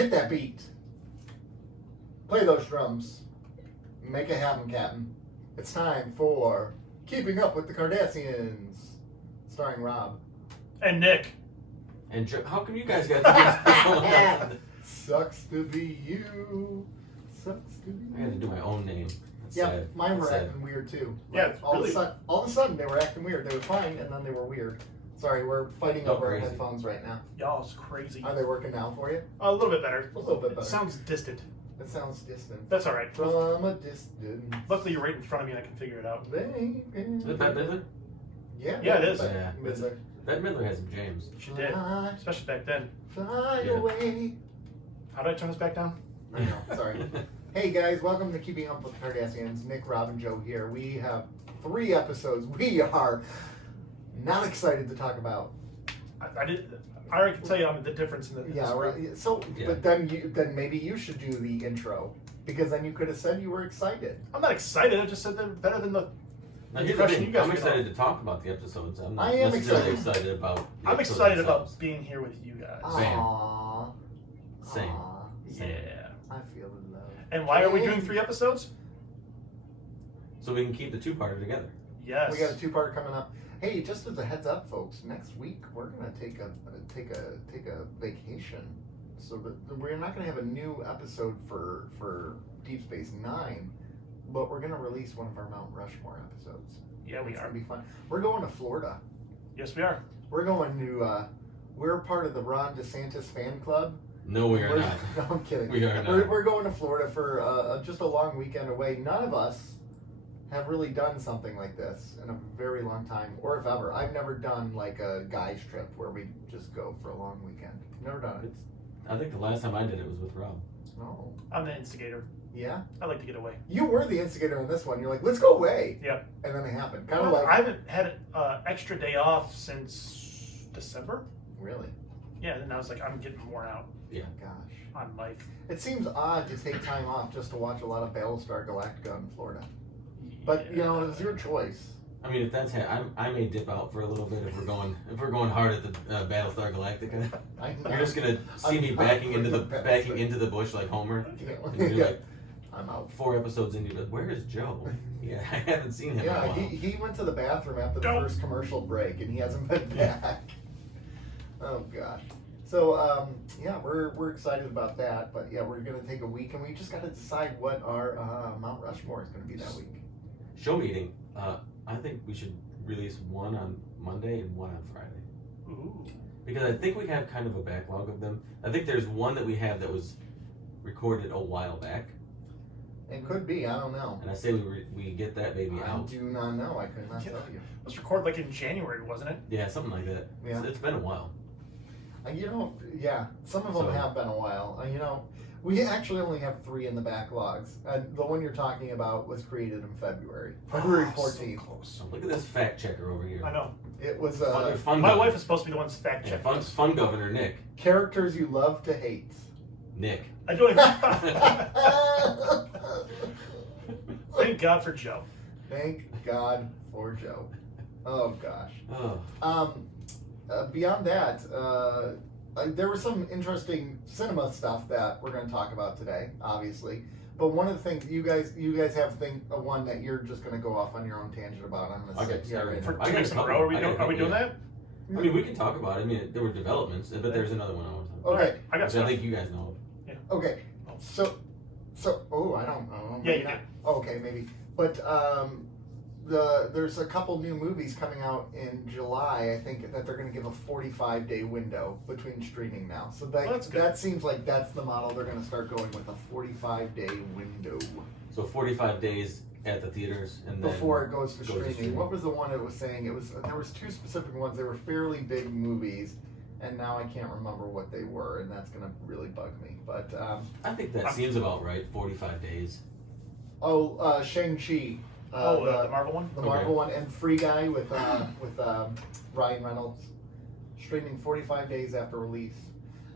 Hit that beat. Play those drums. Make it happen, Captain. It's time for Keeping Up with the Cardassians, starring Rob. And Nick. And how come you guys got to do Sucks to be you. Sucks to be you. I had to do my own name. That's Yeah, sad. mine were That's acting weird too. Yeah, Like, all of a sudden they were acting weird. They were fine, and then they were weird. Sorry, we're fighting over our crazy. headphones right now. Y'all is crazy. Are they working now for you? A little bit better. A little bit better. It sounds distant. It sounds distant. That's all right. From a distance. Luckily, you're right in front of me and I can figure it out. Is it Bette Midler? Yeah, Yeah, it is. Yeah. Midler. Bette Midler has some James. She did. Especially back then. Fly Yeah. away. How did I turn this back down? I know, sorry. Hey guys, welcome to Keeping Up with the Cardassians. Nick, Rob, and Joe here. We have 3 episodes we are not excited to talk about. I already can tell you the difference in the. Yeah, right. So, Yeah. but then maybe you should do the intro, because then you could have said you were excited. I'm not excited. I just said they're better than the. Now, here's the impression thing. you guys I'm get excited to talk about the episodes. I'm not I am necessarily excited. excited about the I'm episodes excited themselves. about being here with you guys. Same. Aww. Same. Aww. Yeah. I feel the love. And why are we doing 3 episodes? So we can keep the 2-parter together. Yes. We got a 2-part coming up. Hey, just as a heads up, folks, next week we're gonna take a vacation, so that we're not gonna have a new episode for Deep Space Nine, but we're gonna release one of our Mount Rushmore episodes. Yeah, we It's are. gonna be fun. We're going to Florida. Yes, we are. We're going to. We're part of the Ron DeSantis fan club. No, we are not. No, I'm kidding. We are not. We're going to Florida for just a long weekend away. None of us have really done something like this in a very long time, or if ever. I've never done like a guys trip where we just go for a long weekend. Never done it. I think the last time I did it was with Rob. Oh, I'm the instigator. yeah. I like to get away. You were the instigator on this one. You're like, let's go away. Yeah. And then it happened. Kind of Well, like. I haven't had an extra day off since December. Really? Yeah, and I was like, I'm getting worn out Gosh. on life. It seems odd to take time off just to watch a lot of Battlestar Galactica in Florida. But you know, it was your choice. I mean, if that's I may dip out for a little bit if we're going hard at the Battlestar Galactica. You're just gonna see me backing into the bush like Homer. And you're Yeah. like I'm out. 4 episodes into it. Where is Joe? Yeah, I haven't seen him in a Yeah, while. he went to the bathroom after the Don't. first commercial break, and he hasn't been back. Oh gosh. So yeah, we're excited about that. But yeah, we're gonna take a week, and we just got to decide what our Mount Rushmore is gonna be that week. Show meeting. I think we should release one on Monday and one on Friday. Ooh. Because I think we have kind of a backlog of them. I think there's one that we have that was recorded a while back. It could be. I don't know. And I say we get that baby I out. do not know. I could not Yeah. tell you. It was recorded like in January, wasn't it? Yeah, something like that. Yeah. It's been a while. You know, yeah, some of them So- have been a while. You know, we actually only have 3 in the backlogs. And the one you're talking about was created in February. February Oh, 14th. So close. So look at this fact checker over here. I know. It was Fun My governor. wife is supposed to be the one that's fact Yeah, checking. fun governor Nick. characters you love to hate. Nick. I don't even. Thank God for Joe. Thank God for Joe. Oh gosh. Oh. Beyond that, there was some interesting cinema stuff that we're going to talk about today, obviously. But one of the things you guys have one that you're just going to go off on your own tangent about. I'm going to sit here and For I 2 got weeks a in a couple. row, I got a are we couple, doing yeah. that? I mean, we can talk about it. I mean, there were developments, but there's another one I want to talk about. Okay. I got Which I stuff. think you guys know. Okay, so, oh, I don't know. Yeah, you not. do. Okay, maybe. But there's a couple new movies coming out in July. I think that they're going to give a 45-day window between streaming now. So Well, that's good. that seems like that's the model they're going to start going with, a 45-day window So 45 days at the theaters and then before it goes to goes to streaming. streaming. What was the one it was saying? There was 2 specific ones. They were fairly big movies. And now I can't remember what they were, and that's going to really bug me. But, I think that seems about right. 45 days. Shang-Chi. The Marvel one? The Okay. Marvel one, and Free Guy with Ryan Reynolds, streaming 45 days after release.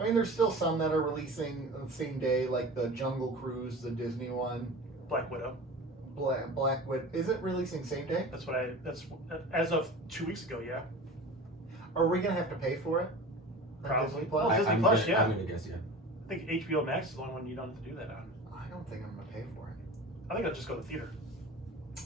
I mean, there's still some that are releasing on the same day, like the Jungle Cruise, the Disney one. Black Widow. Black Widow. Is it releasing same day? That's as of 2 weeks ago, yeah. Are we gonna have to pay for it? On Probably. Disney Plus? Oh, Disney I'm Plus, gonna, yeah. I'm gonna guess yeah. I think HBO Max is the only one you don't have to do that on. I don't think I'm gonna pay for it. I think I'll just go to the theater.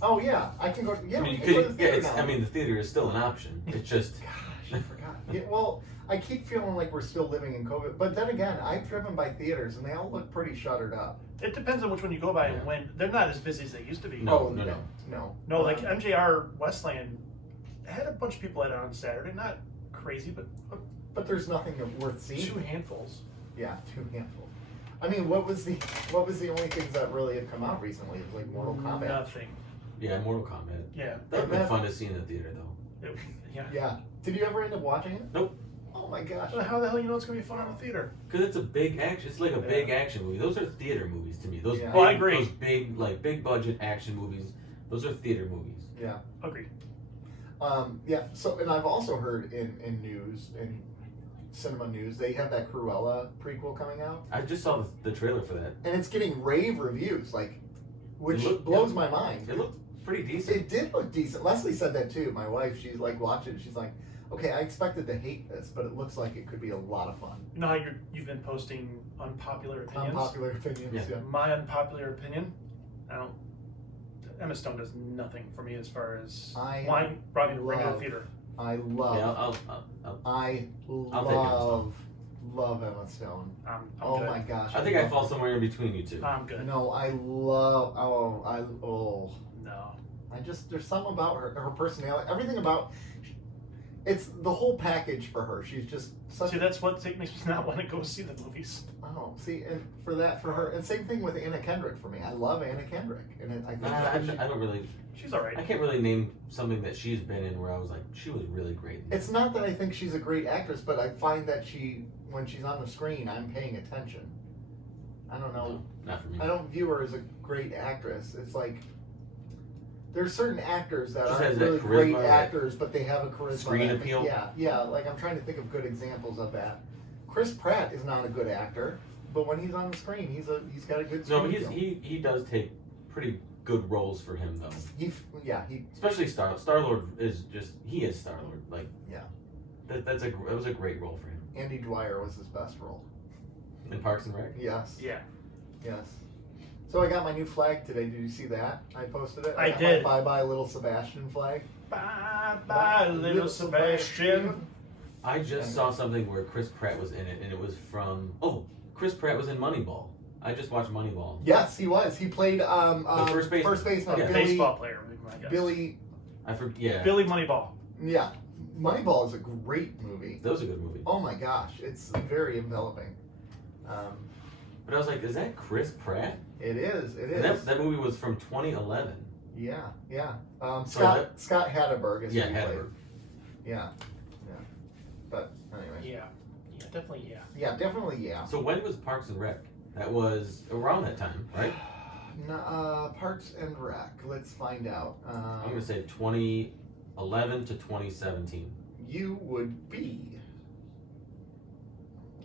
Oh yeah, I can go. Yeah, I mean, we you can go to could, the yeah, theater it's, now. I mean, the theater is still an option. It's just, Gosh, I forgot. Yeah, well, I keep feeling like we're still living in COVID, but then again, I've driven by theaters and they all look pretty shuttered up. It depends on which one you go by Yeah. and when. They're not as busy as they used to be. No. No, like MJR Westland had a bunch of people at it on Saturday. Not crazy, but there's nothing worth seeing. 2 handfuls. Yeah, 2 handfuls. I mean, what was the only things that really have come out recently? It was like Mortal Kombat. Nothing. yeah, Mortal Kombat. Yeah. That would have been fun to see in the theater, though. Yeah. Yeah. Did you ever end up watching it? Nope. Oh my gosh. So how the hell you know it's gonna be fun in the theater? Because it's a big action. It's like a Yeah. big action movie. Those are theater movies to me. Those Yeah. big, Well, I agree. Those big budget action movies. Those are theater movies. Yeah. Agreed. Yeah. So, and I've also heard in news, in cinema news, they have that Cruella prequel coming out, I just saw the trailer for that. and it's getting rave reviews, like, which It looked- blows yeah. my mind. It looked pretty decent. It did look decent. Leslie said that too. My wife, she's like watching it. She's like, okay, I expected to hate this, but it looks like it could be a lot of fun. You know how you've been posting unpopular opinions? Unpopular opinions. Yeah. Yeah. My unpopular opinion, Emma Stone does nothing for me as far as I why brought me to regular love- theater. I love. Yeah, I take Emma love Emma Stone. I'm Oh good. my gosh. I think I love fall her. somewhere in between you two. I'm good. No, I love. No. I just there's something about her personality, everything about. It's the whole package for her. She's just such. See, that's what makes me not want to go see the movies. Oh, see, and for her, and same thing with Anna Kendrick for me. I love Anna Kendrick, and I think I don't really. She's all I right. can't really name something that she's been in where I was like, she was really great. in that. it's not that I think she's a great actress, but I find that when she's on the screen, I'm paying attention. I don't know. No, not for me. I don't view her as a great actress. It's like there's certain actors that Just aren't has that really charisma, great that actors, but they have a charisma. screen that- appeal. Yeah. Like I'm trying to think of good examples of that. Chris Pratt is not a good actor, but when he's on the screen, he's got a good. No, but screen appeal. he does take pretty good roles for him though. He Especially Star Lord is Star Lord. Like Yeah. that was a great role for him. Andy Dwyer was his best role. In Parks and Rec. Yes. Yeah. Yes. So I got my new flag today. Did you see that? I posted it. I got did. My Bye Bye Little Sebastian flag. Bye bye, little Sebastian. I just saw something where Chris Pratt was in it, and it was from Chris Pratt was in Moneyball. I just watched Moneyball. Yes, he was. He played first baseman. Billy. Yeah. Baseball player, I guess. Billy. I forget. Yeah, Billy Moneyball. Yeah. Moneyball is a great movie. that was a good movie. Oh my gosh, it's very enveloping. But I was like, is that Chris Pratt? It is. It And is. that movie was from 2011. Yeah. So Scott Hatterberg is who he played. Hatterberg. Yeah. But anyway. Yeah. Yeah, definitely yeah. Yeah, definitely. Yeah. So when was Parks and Rec? That was around that time, right? Parks and Rec. Let's find out. I'm gonna say 2011 to 2017. You would be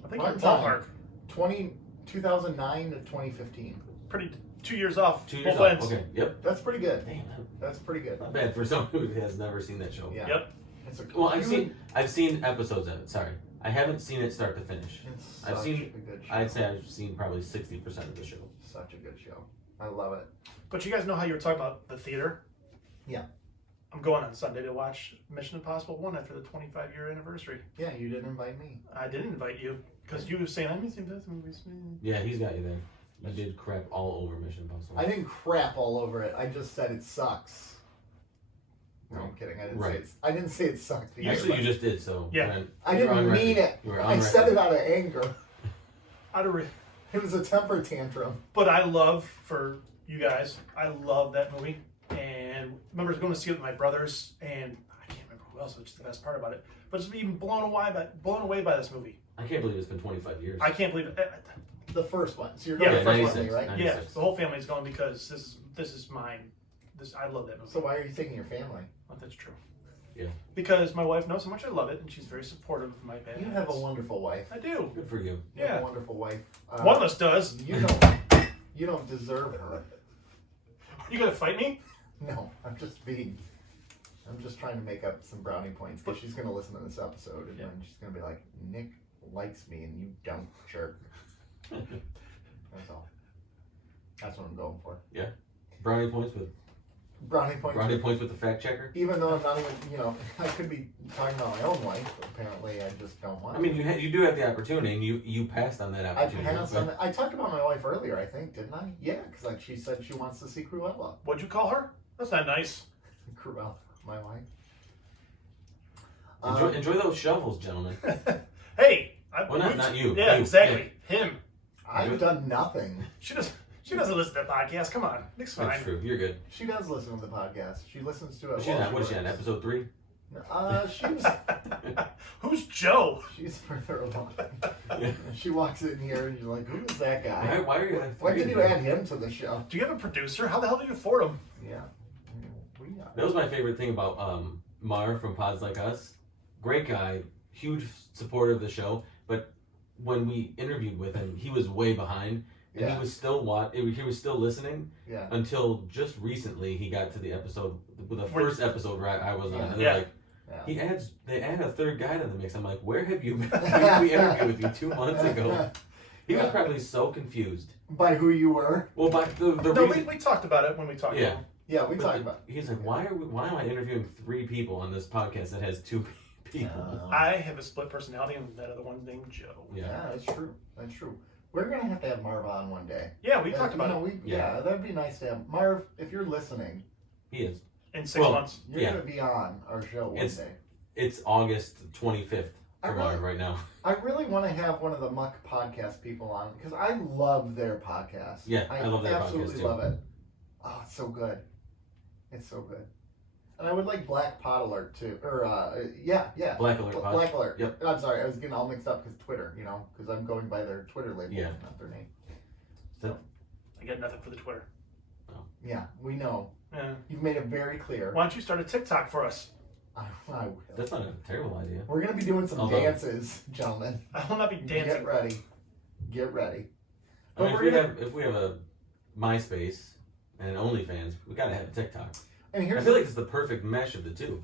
I think On you're time. ballpark. 2009 to 2015. Pretty 2 years off. 2 years both off. ends. Okay. Yep. That's pretty good. Damn. That's pretty good. Not bad for someone who has never seen that show. Yeah. Yep. It's a, Well, I've seen episodes of it. Sorry, I haven't seen it start to finish. It's I've such seen- a good show. I'd say I've seen probably 60% of the show. Such a good show. I love it. But you guys know how you were talking about the theater? Yeah. I'm going on Sunday to watch Mission Impossible 1 after the 25-year anniversary. Yeah, you didn't invite me. I didn't invite you because you were saying, I'm missing this movies. Yeah, he's got you there. You did crap all over Mission Impossible. I didn't crap all over it. I just said it sucks. No, I'm kidding. I didn't say it sucked. either, Actually, but you just did. So Yeah. I you're on didn't record. mean it. You were on I said record. it out of anger. But It was a temper tantrum. I love, for you guys, I love that movie. And remember, I was going to see it with my brothers, and I can't remember who else, which is the best part about it. But just being blown away by this movie. I can't believe it's been 25 years. I can't believe it. The first one. So you're Yeah, going to the first 96, one, right? 96. Yeah, the whole family's going because this is mine. I love that movie. So why are you taking your family? Oh, that's true. Yeah. Because my wife knows how much I love it, and she's very supportive of my band. You have a wonderful wife. I do. Good for you. You have Yeah. a wonderful wife. One of us does. You don't deserve her. You gonna fight me? No, I'm just trying to make up some brownie points because she's going to listen to this episode and then she's going to be like, Nick likes me and you don't, jerk. That's all. That's what I'm going for. Yeah. Brownie points with the fact checker. Even though I'm not even, I could be talking about my own life, but apparently I just don't want to. I mean, you do have the opportunity, and you passed on that opportunity. I talked about my wife earlier, I think, didn't I? Yeah, because she said she wants to see Cruella. What'd you call her? That's not nice. Cruella, my wife. Enjoy those shovels, gentlemen. Hey. Not you. Yeah, you. exactly. Yeah. Him. I've done nothing. She doesn't listen to that podcast. Come on. Nick's fine. That's true. You're good. She does listen to the podcast. She listens to it. What is she on, episode 3? She's... Who's Joe? She's further along. Yeah. She walks in here and you're like, who is that guy? Why are you Why did you add him to the show? Do you have a producer? How the hell do you afford him? Yeah. That was my favorite thing about Mar from Pods Like Us. Great guy, huge supporter of the show, but when we interviewed with him, he was way behind. And he was still he was still listening until just recently he got to the episode, the first episode where I was on. And they're like, they add a third guy to the mix. I'm like, where have you been? We interviewed with you 2 months ago. He was probably so confused. By who you were? Well, by the reason... we talked about it when we talked to him. Yeah, we talked about it. He's like, why am I interviewing 3 people on this podcast that has 2 people? I have a split personality and that other one's named Joe. Yeah, that's true. That's true. We're going to have Marv on one day. Yeah, we talked about it. Yeah, that'd be nice to have. Marv, if you're listening. He is. In 6 months. You're going to be on our show one day. It's August 25th for Marv right now. I really want to have one of the Muck podcast people on because I love their podcast. Yeah, I love their podcast too. I absolutely love it. Oh, it's so good. It's so good. And I would like Black Pod Alert too. Or, Black Alert Pod. Black Alert. Yep. I'm sorry, I was getting all mixed up because Twitter, because I'm going by their Twitter label, not their name. So I get nothing for the Twitter. Oh. Yeah, we know. Yeah. You've made it very clear. Why don't you start a TikTok for us? I will. That's not a terrible idea. We're going to be doing some dances, gentlemen. I will not be dancing. Get ready. Get ready. I mean, if we have a MySpace and an OnlyFans, we got to have a TikTok. And I feel like it's the perfect mesh of the two.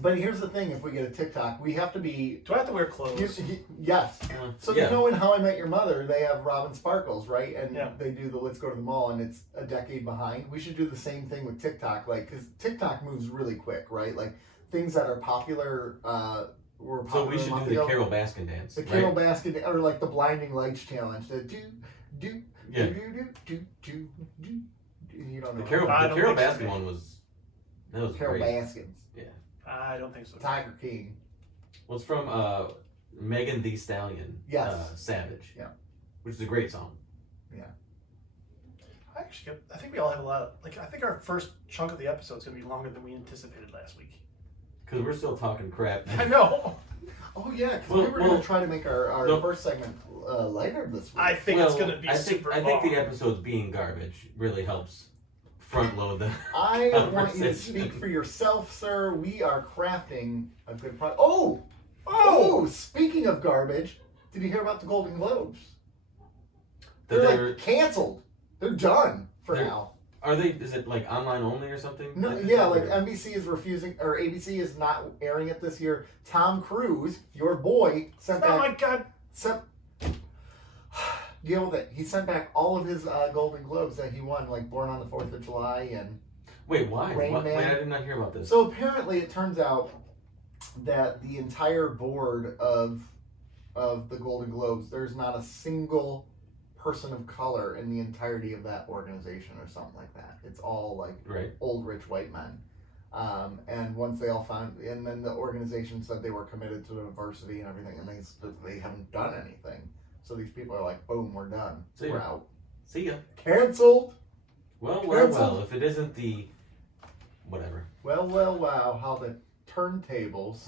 But here's the thing: if we get a TikTok, we have to be. Do I have to wear clothes? Yes. So in How I Met Your Mother, they have Robin Sparkles, right? And they do the Let's Go to the Mall, and it's a decade behind. We should do the same thing with TikTok, because TikTok moves really quick, right? Like things that are popular. Were popular. So we should do the Carol Baskin dance. The Carol Baskin, or like the Blinding Lights challenge. The do. You don't know. The Carol Baskin one was. That was Carol great. Baskins. Yeah. I don't think so. Tiger King. Well, it's from Megan Thee Stallion. Yes. Savage. Yeah. Which is a great song. Yeah. I think we all have a lot of, I think our first chunk of the episode is going to be longer than we anticipated last week. Because we're still talking crap. I know. Oh, yeah, because we were going to try to make our first segment lighter this week. I think it's going to be super long. I think the episodes being garbage really helps front load the I want you to speak for yourself, sir. We are crafting a good product. Oh! Speaking of garbage, did you hear about the Golden Globes? They're canceled. They're done for now. Are they? Is it online only or something? No, NBC is refusing, or ABC is not airing it this year. Tom Cruise, your boy, sent back. Oh my God! Deal with it. He sent back all of his Golden Globes that he won, like Born on the 4th of July and. Wait, why? Rain Man. Wait, I did not hear about this. So apparently, it turns out that the entire board of the Golden Globes, there's not a single person of color in the entirety of that organization or something like that. It's all old rich white men. And once they all found, and then the organization said they were committed to diversity and everything, and they haven't done anything. So these people are like, boom, we're done. We're out. See ya. Canceled. Well. If it isn't the, whatever. Well. Wow. How the turntables.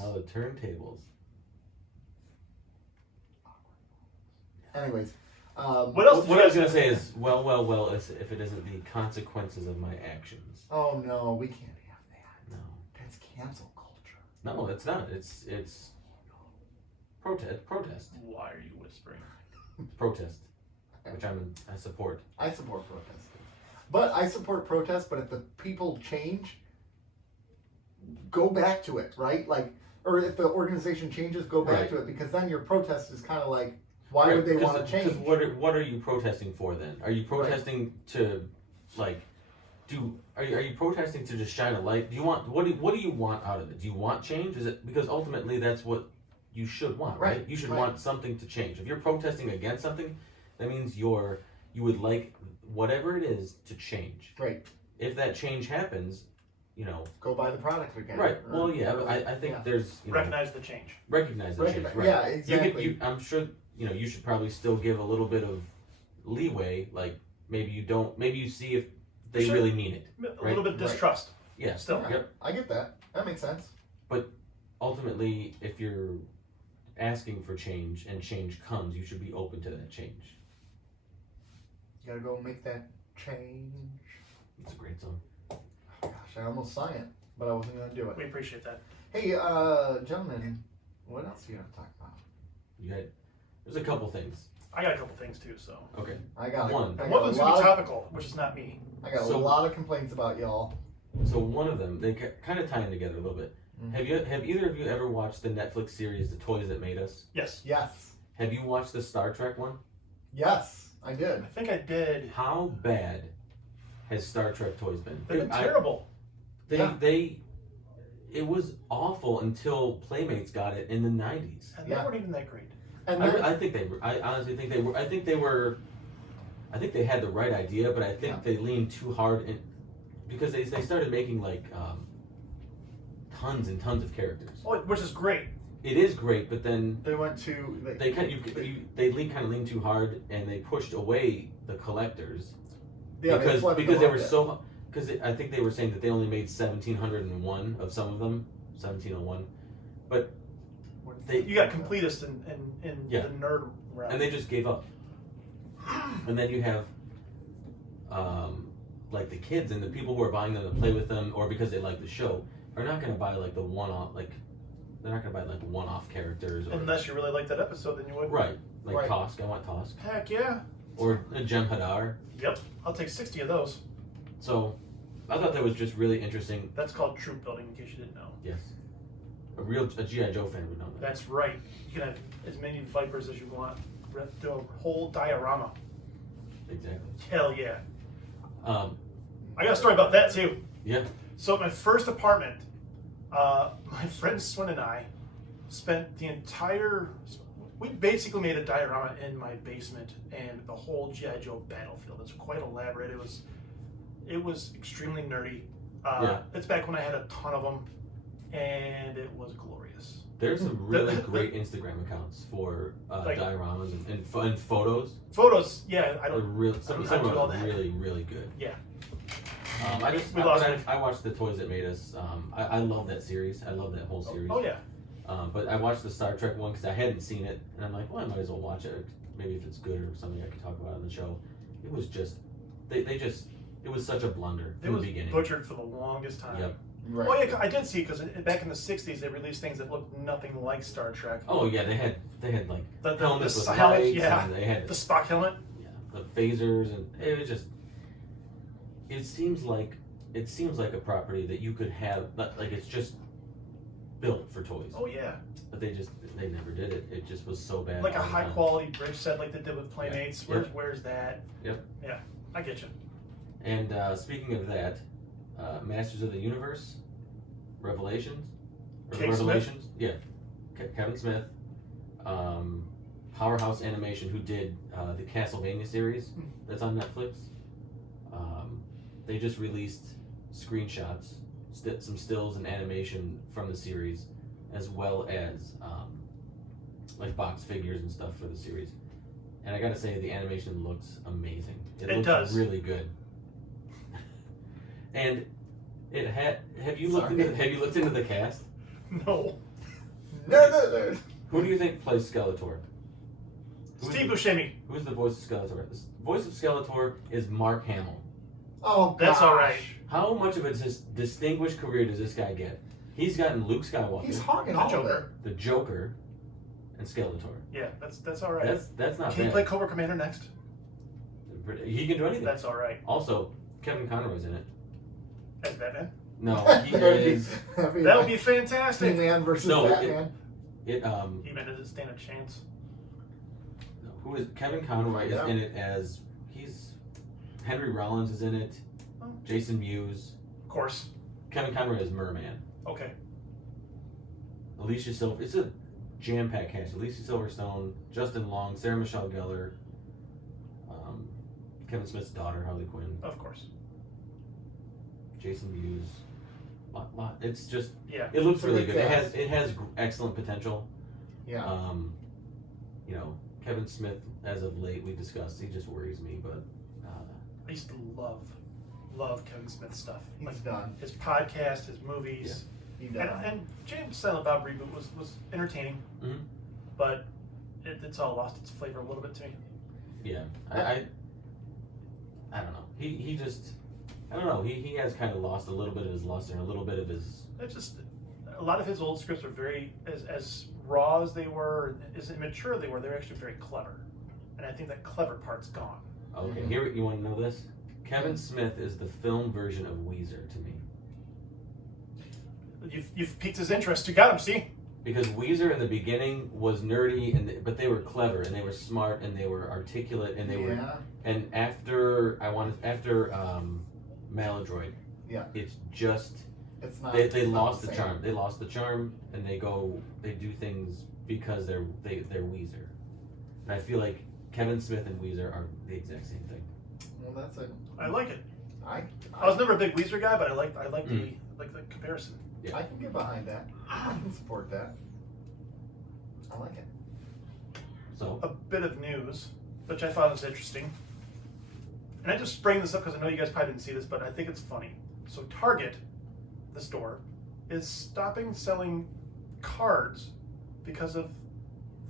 Anyways. What else? What I was gonna say is, well, if it isn't the consequences of my actions. Oh no, we can't have that. No. That's cancel culture. No, it's not. It's protest. Why are you whispering? Protest, which I support. I support protest. But I support protest, but if the people change, go back to it, right? Or if the organization changes, go back to it, because then your protest is kind of like, Why would they want to change? Because what are you protesting for then? Are you protesting to, like, are you protesting to just shine a light? Do you want what do you want out of it? Do you want change? Is it because ultimately that's what you should want, right? You should want something to change. If you're protesting against something, that means you would like whatever it is to change. Right. If that change happens, you know, go buy the product again. Right. Well, yeah, but I think there's recognize the change. Recognize the change. Right. Yeah, exactly. I'm sure you should probably still give a little bit of leeway. Like maybe you see if they really mean it. A little bit of distrust. Yeah. Still. Yeah, yep. I get that. That makes sense. But ultimately, if you're asking for change and change comes, you should be open to that change. You gotta go make that change. It's a great song. Oh, gosh, I almost sang it, but I wasn't gonna do it. We appreciate that. Hey, gentlemen, what else do you have to talk about? There's a couple things. I got a couple things too, so. Okay. I got one. And one of them's gonna be topical, which is not me. I got a lot of complaints about y'all. So one of them, they kind of tie in together a little bit. Mm-hmm. Have either of you ever watched the Netflix series The Toys That Made Us? Yes. Yes. Have you watched the Star Trek one? Yes, I did. I think I did. How bad has Star Trek toys been? They've been terrible. It was awful until Playmates got it in the 90s. And they weren't even that great. And I think they were. I honestly think they were. I think they had the right idea, but I think they leaned too hard in because they started making like tons and tons of characters. Oh, which is great. It is great, but then they went to they kind of leaned too hard, and they pushed away the collectors. Yeah, because they were so. Because I think they were saying that they only made 1,701 of some of them, 1,701, but you got completists in the nerd realm, and they just gave up. And then you have like the kids and the people who are buying them to play with them, or because they like the show, are not going to buy like the one-off, like they're not going to buy like the one-off characters. Unless you really like that episode, then you would. Right, like Tosk. I want Tosk. Heck yeah. Or a Jem Hadar. Yep, I'll take 60 of those. So, I thought that was just really interesting. That's called troop building, in case you didn't know. Yes. A G.I. Joe fan would know that. That's right. You can have as many Vipers as you want. Do a whole diorama. Exactly. Hell yeah. I got a story about that too. Yeah. So at my first apartment, my friend Swin and I spent the entire... We basically made a diorama in my basement and the whole G.I. Joe battlefield. It's quite elaborate. It was extremely nerdy. It's back when I had a ton of them, and it was glorious. There's some really great Instagram accounts for dioramas and photos. Photos, yeah. Some of them are really, really good. Yeah. I watched the Toys That Made Us. I love that series. I love that whole series. Oh yeah. But I watched the Star Trek one because I hadn't seen it, and I'm like, well, I might as well watch it. Maybe if it's good or something I could talk about on the show. It was just, it was such a blunder from the beginning. It was butchered for the longest time. Yep. Right. Oh yeah, I did see because back in the '60s they released things that looked nothing like Star Trek. Oh yeah, they had like the helmets with helmet, lights, yeah. and they had the Spock helmet. Yeah, the phasers, and it was just. It seems like a property that you could have, like it's just built for toys. Oh yeah. But they never did it. It just was so bad. Like a high quality bridge set, like they did with Playmates. Yeah. Where's that? Yep. Yeah, I get you. And speaking of that, Masters of the Universe, Revelations, yeah, Kevin Smith, Powerhouse Animation, who did the Castlevania series that's on Netflix. They just released screenshots, some stills and animation from the series, as well as like box figures and stuff for the series. And I gotta say, the animation looks amazing. It looks really good. And it had. Have you looked into the cast? No. No. Who do you think plays Skeletor? Steve Buscemi. Who's the voice of Skeletor? The voice of Skeletor is Mark Hamill. Oh, that's all right. How much of a distinguished career does this guy get? He's gotten Luke Skywalker. He's hogging all of it. The Joker, and Skeletor. Yeah, that's all right. That's not bad. Can he play Cobra Commander next? He can do anything. That's all right. Also, Kevin Conroy's in it. As Batman? No, he is. That would be fantastic. He-Man versus Batman. He-Man doesn't stand a chance. No, Who is Kevin Conroy is in it as Henry Rollins is in it. Oh. Jason Mewes. Of course. Kevin Conroy is Merman. Okay. Alicia Silver. It's a jam-packed cast. Alicia Silverstone, Justin Long, Sarah Michelle Gellar, Kevin Smith's daughter Harley Quinn. Of course. Jason Mewes. Lot. It's just. Yeah. It looks It's a really good good. cast. It has excellent potential. Yeah. You know, Kevin Smith, as of late, we discussed, he just worries me, but. I used to love Kevin Smith stuff. He's done. His podcast, his movies. He done. And James Silent Bob reboot was entertaining, Mhm. but it's all lost its flavor a little bit to me. Yeah. I don't know. He just. I don't know. He has kind of lost a little bit of his luster, a little bit of his. It's just a lot of his old scripts are very as raw as they were, as immature they were actually very clever, and I think that clever part's gone. Okay, Mhm. here you want to know this? Kevin Smith is the film version of Weezer to me. You've piqued his interest. You got him. See. Because Weezer in the beginning was nerdy, but they were clever and they were smart and they were articulate and they were. And after Maladroid, Yeah. it's just It's not. they it's not lost the same. charm. They lost the charm and they do things because they're Weezer. And I feel like Kevin Smith and Weezer are the exact same thing. Well, that's it. I like it. I I was never a big Weezer guy, but I like the comparison. Yeah. I can get behind that. I can support that. I like it. So A bit of news, which I thought was interesting. And I just bring this up because I know you guys probably didn't see this, but I think it's funny. So Target, the store, is stopping selling cards because of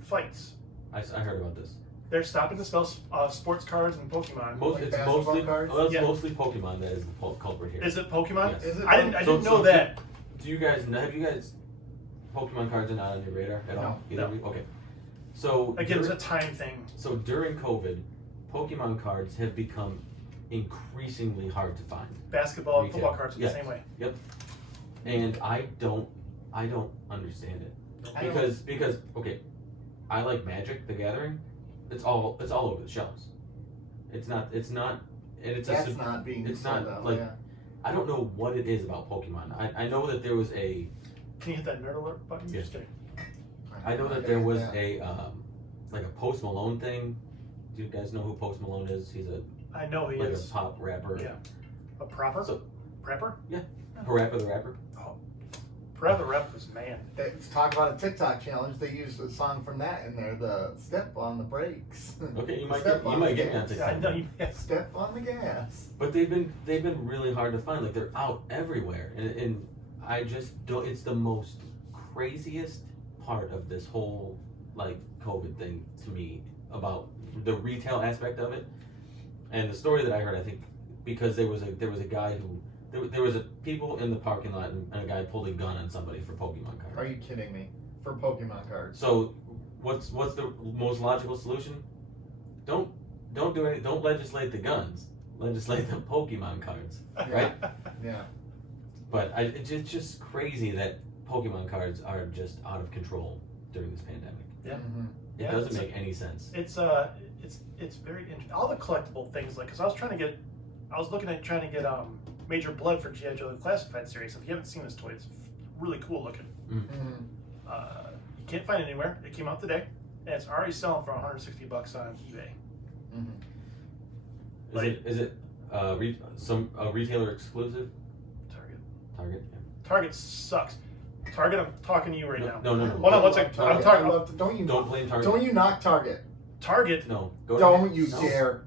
fights. I heard about this. They're stopping to sell sports cards and Pokemon. Most, Like it's basketball mostly cards? well, it's Yeah. mostly Pokemon that is the culprit here. Is it Pokemon? Yes. Is it? I didn't know that. Do you guys have you guys Pokemon cards are not on your radar at all? No. Either of you? Okay. So Again, it's a time thing. so during COVID, Pokemon cards have become increasingly hard to find. Basketball and Retail. football cards are Yes. the same way. And I don't understand it. I don't- Because okay, I like Magic the Gathering. It's all over the shelves. It's not and it's That's a not being it's sold not out, like yeah. I don't know what it is about Pokemon. I know that there was a Can you hit that nerd alert button? Yes. Just kidding. I know I that there get was that. a like a Post Malone thing. Do you guys know who Post Malone is? He's a I know he like is. a pop rapper. Yeah. A proper? So- Prepper? Parappa the rapper. Prepper the rep was man. Let's talk about a TikTok challenge. They used a song from that in there, the step on the brakes. Okay, you might Step get on me the on gas. Yeah, I TikTok. know you. Yes. Step on the gas. But they've been really hard to find. Like they're out everywhere, and I just don't. It's the most craziest part of this whole like COVID thing to me about the retail aspect of it, and the story that I heard. I think because there was a guy who there was a people in the parking lot and a guy pulled a gun on somebody for Pokemon cards. Are you kidding me? For Pokemon cards. So what's the most logical solution? Don't do any. Don't legislate the guns. Legislate the Pokemon cards. Right? Yeah. But it's just crazy that Pokemon cards are just out of control during this pandemic. Yeah. Mhm. It Yeah, doesn't make any sense. It's very interesting. All the collectible things, like, because I was looking at trying to get Major Blood for G.I. Joe the Classified series. If you haven't seen this toy, it's really cool looking. Mhm. You can't find it anywhere. It came out today, and it's already selling for $160 on eBay. Mhm. Is it a retailer exclusive? Target. Yeah. Target sucks. Target, I'm talking to you right now. No. Hold on, one second. I'm Target. I talking. love to- Don't blame Target. Don't you knock Target? Target. No. Go Don't to, you no. dare.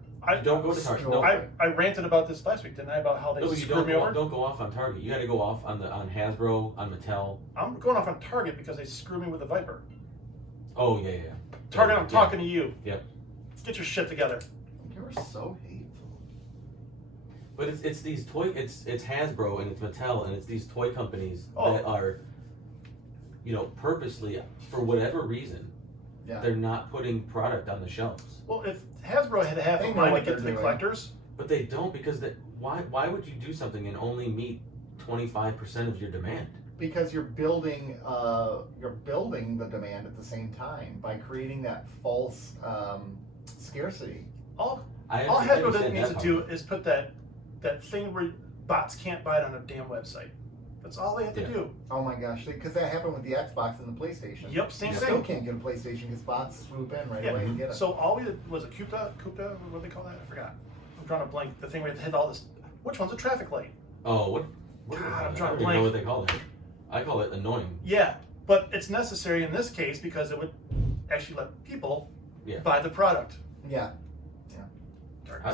Don't go to Target. No. I ranted about this last week, didn't I? About how they No, but you screwed me over. don't go off on Target. You got to go off on Hasbro, on Mattel. I'm going off on Target because they screwed me with the Viper. Oh yeah. Target, Yeah, I'm talking to you. Yep. Get your shit together. You're so hateful. But it's these toy. It's Hasbro and it's Mattel and it's these toy companies Oh. that are, purposely for whatever reason, Yeah. they're not putting product on the shelves. Well, if Hasbro had half They a know mind what to get they're to the doing. collectors, But they don't because why would you do something and only meet 25% of your demand? Because you're building the demand at the same time by creating that false Scarcity. All I Hasbro understand needs that to do part. is put that thing where bots can't buy it on a damn website. That's all they have to do. Oh my gosh, because that happened with the Xbox and the PlayStation. Yep, same You thing. still can't get a PlayStation because bots swoop in right away and get it. So all we did was a Kuta, what do they call that? I forgot. I'm drawing a blank. The thing where they hit all this. Which one's a traffic light? Oh, what? God, I'm I drawing don't a even blank. know what they call it. I call it annoying. Yeah, but it's necessary in this case because it would actually let people buy the product. Yeah.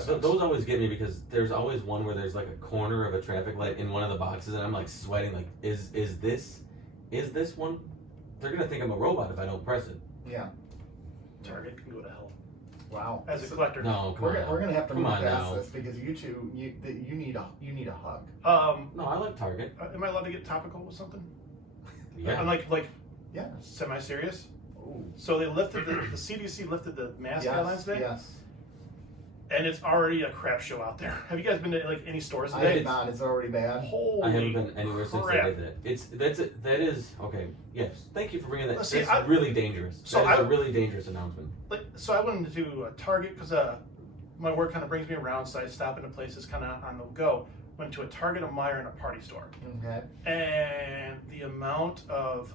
Those always get me because there's always one where there's like a corner of a traffic light in one of the boxes, and I'm like sweating. Like, is this one? They're gonna think I'm a robot if I don't press it. Yeah. Target can go to hell. Wow. As a collector. No, come on. We're gonna have to Come move on past now. this because you two you need a hug. No, I like Target. Am I allowed to get topical with something? Yeah. I'm like Yeah. semi-serious. Ooh. So they lifted the CDC lifted the mask guidelines today. Yes. And it's already a crap show out there. Have you guys been to like any stores I today? did not. It's already bad. Holy I haven't been anywhere since they crap. did that. That is okay. Yes, thank you for bringing that. See, That's really dangerous. So That is a really dangerous announcement. So I went into Target because my work kind of brings me around, so I stop into places kind of on the go. Went to a Target, a Meijer, and a party store. Okay. And the amount of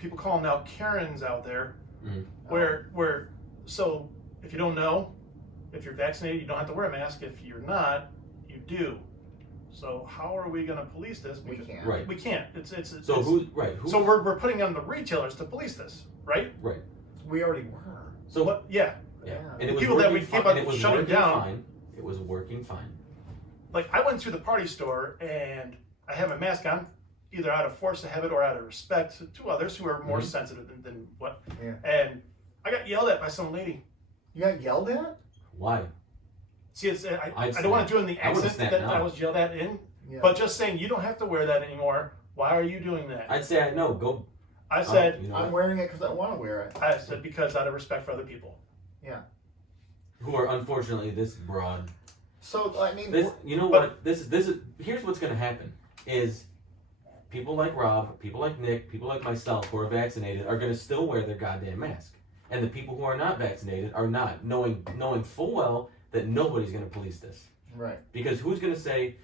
people call them now Karens out there, Mm-hmm. where so if you don't know, if you're vaccinated, you don't have to wear a mask. If you're not, you do. So how are we going to police this? We Because can't. Right. we can't. So who's right? Who, So we're putting on the retailers to police this, right? right. We already were. So What? Yeah. yeah, Yeah. and it was People that working we keep fine. on And it was shutting working down. fine. It was working fine. Like I went to the party store and I have a mask on, either out of force of habit or out of respect to others who are more Mhm. sensitive than what. Yeah. And I got yelled at by some lady. You got yelled at? Why? See, I I'd don't want snap. to do it in the I would've accent snapped that now. I was yelled at in, Yeah. but just saying you don't have to wear that anymore. Why are you doing that? I'd say I know. Go. I said, You know I'm what? wearing it because I want to wear it. because out of respect for other people. Who are unfortunately this broad. So I mean, This, you know But- what? This is. Here's what's going to happen: is people like Rob, people like Nick, people like myself who are vaccinated are going to still wear their goddamn mask, and the people who are not vaccinated are not, knowing full well that nobody's going to police this. right. Because who's going to say?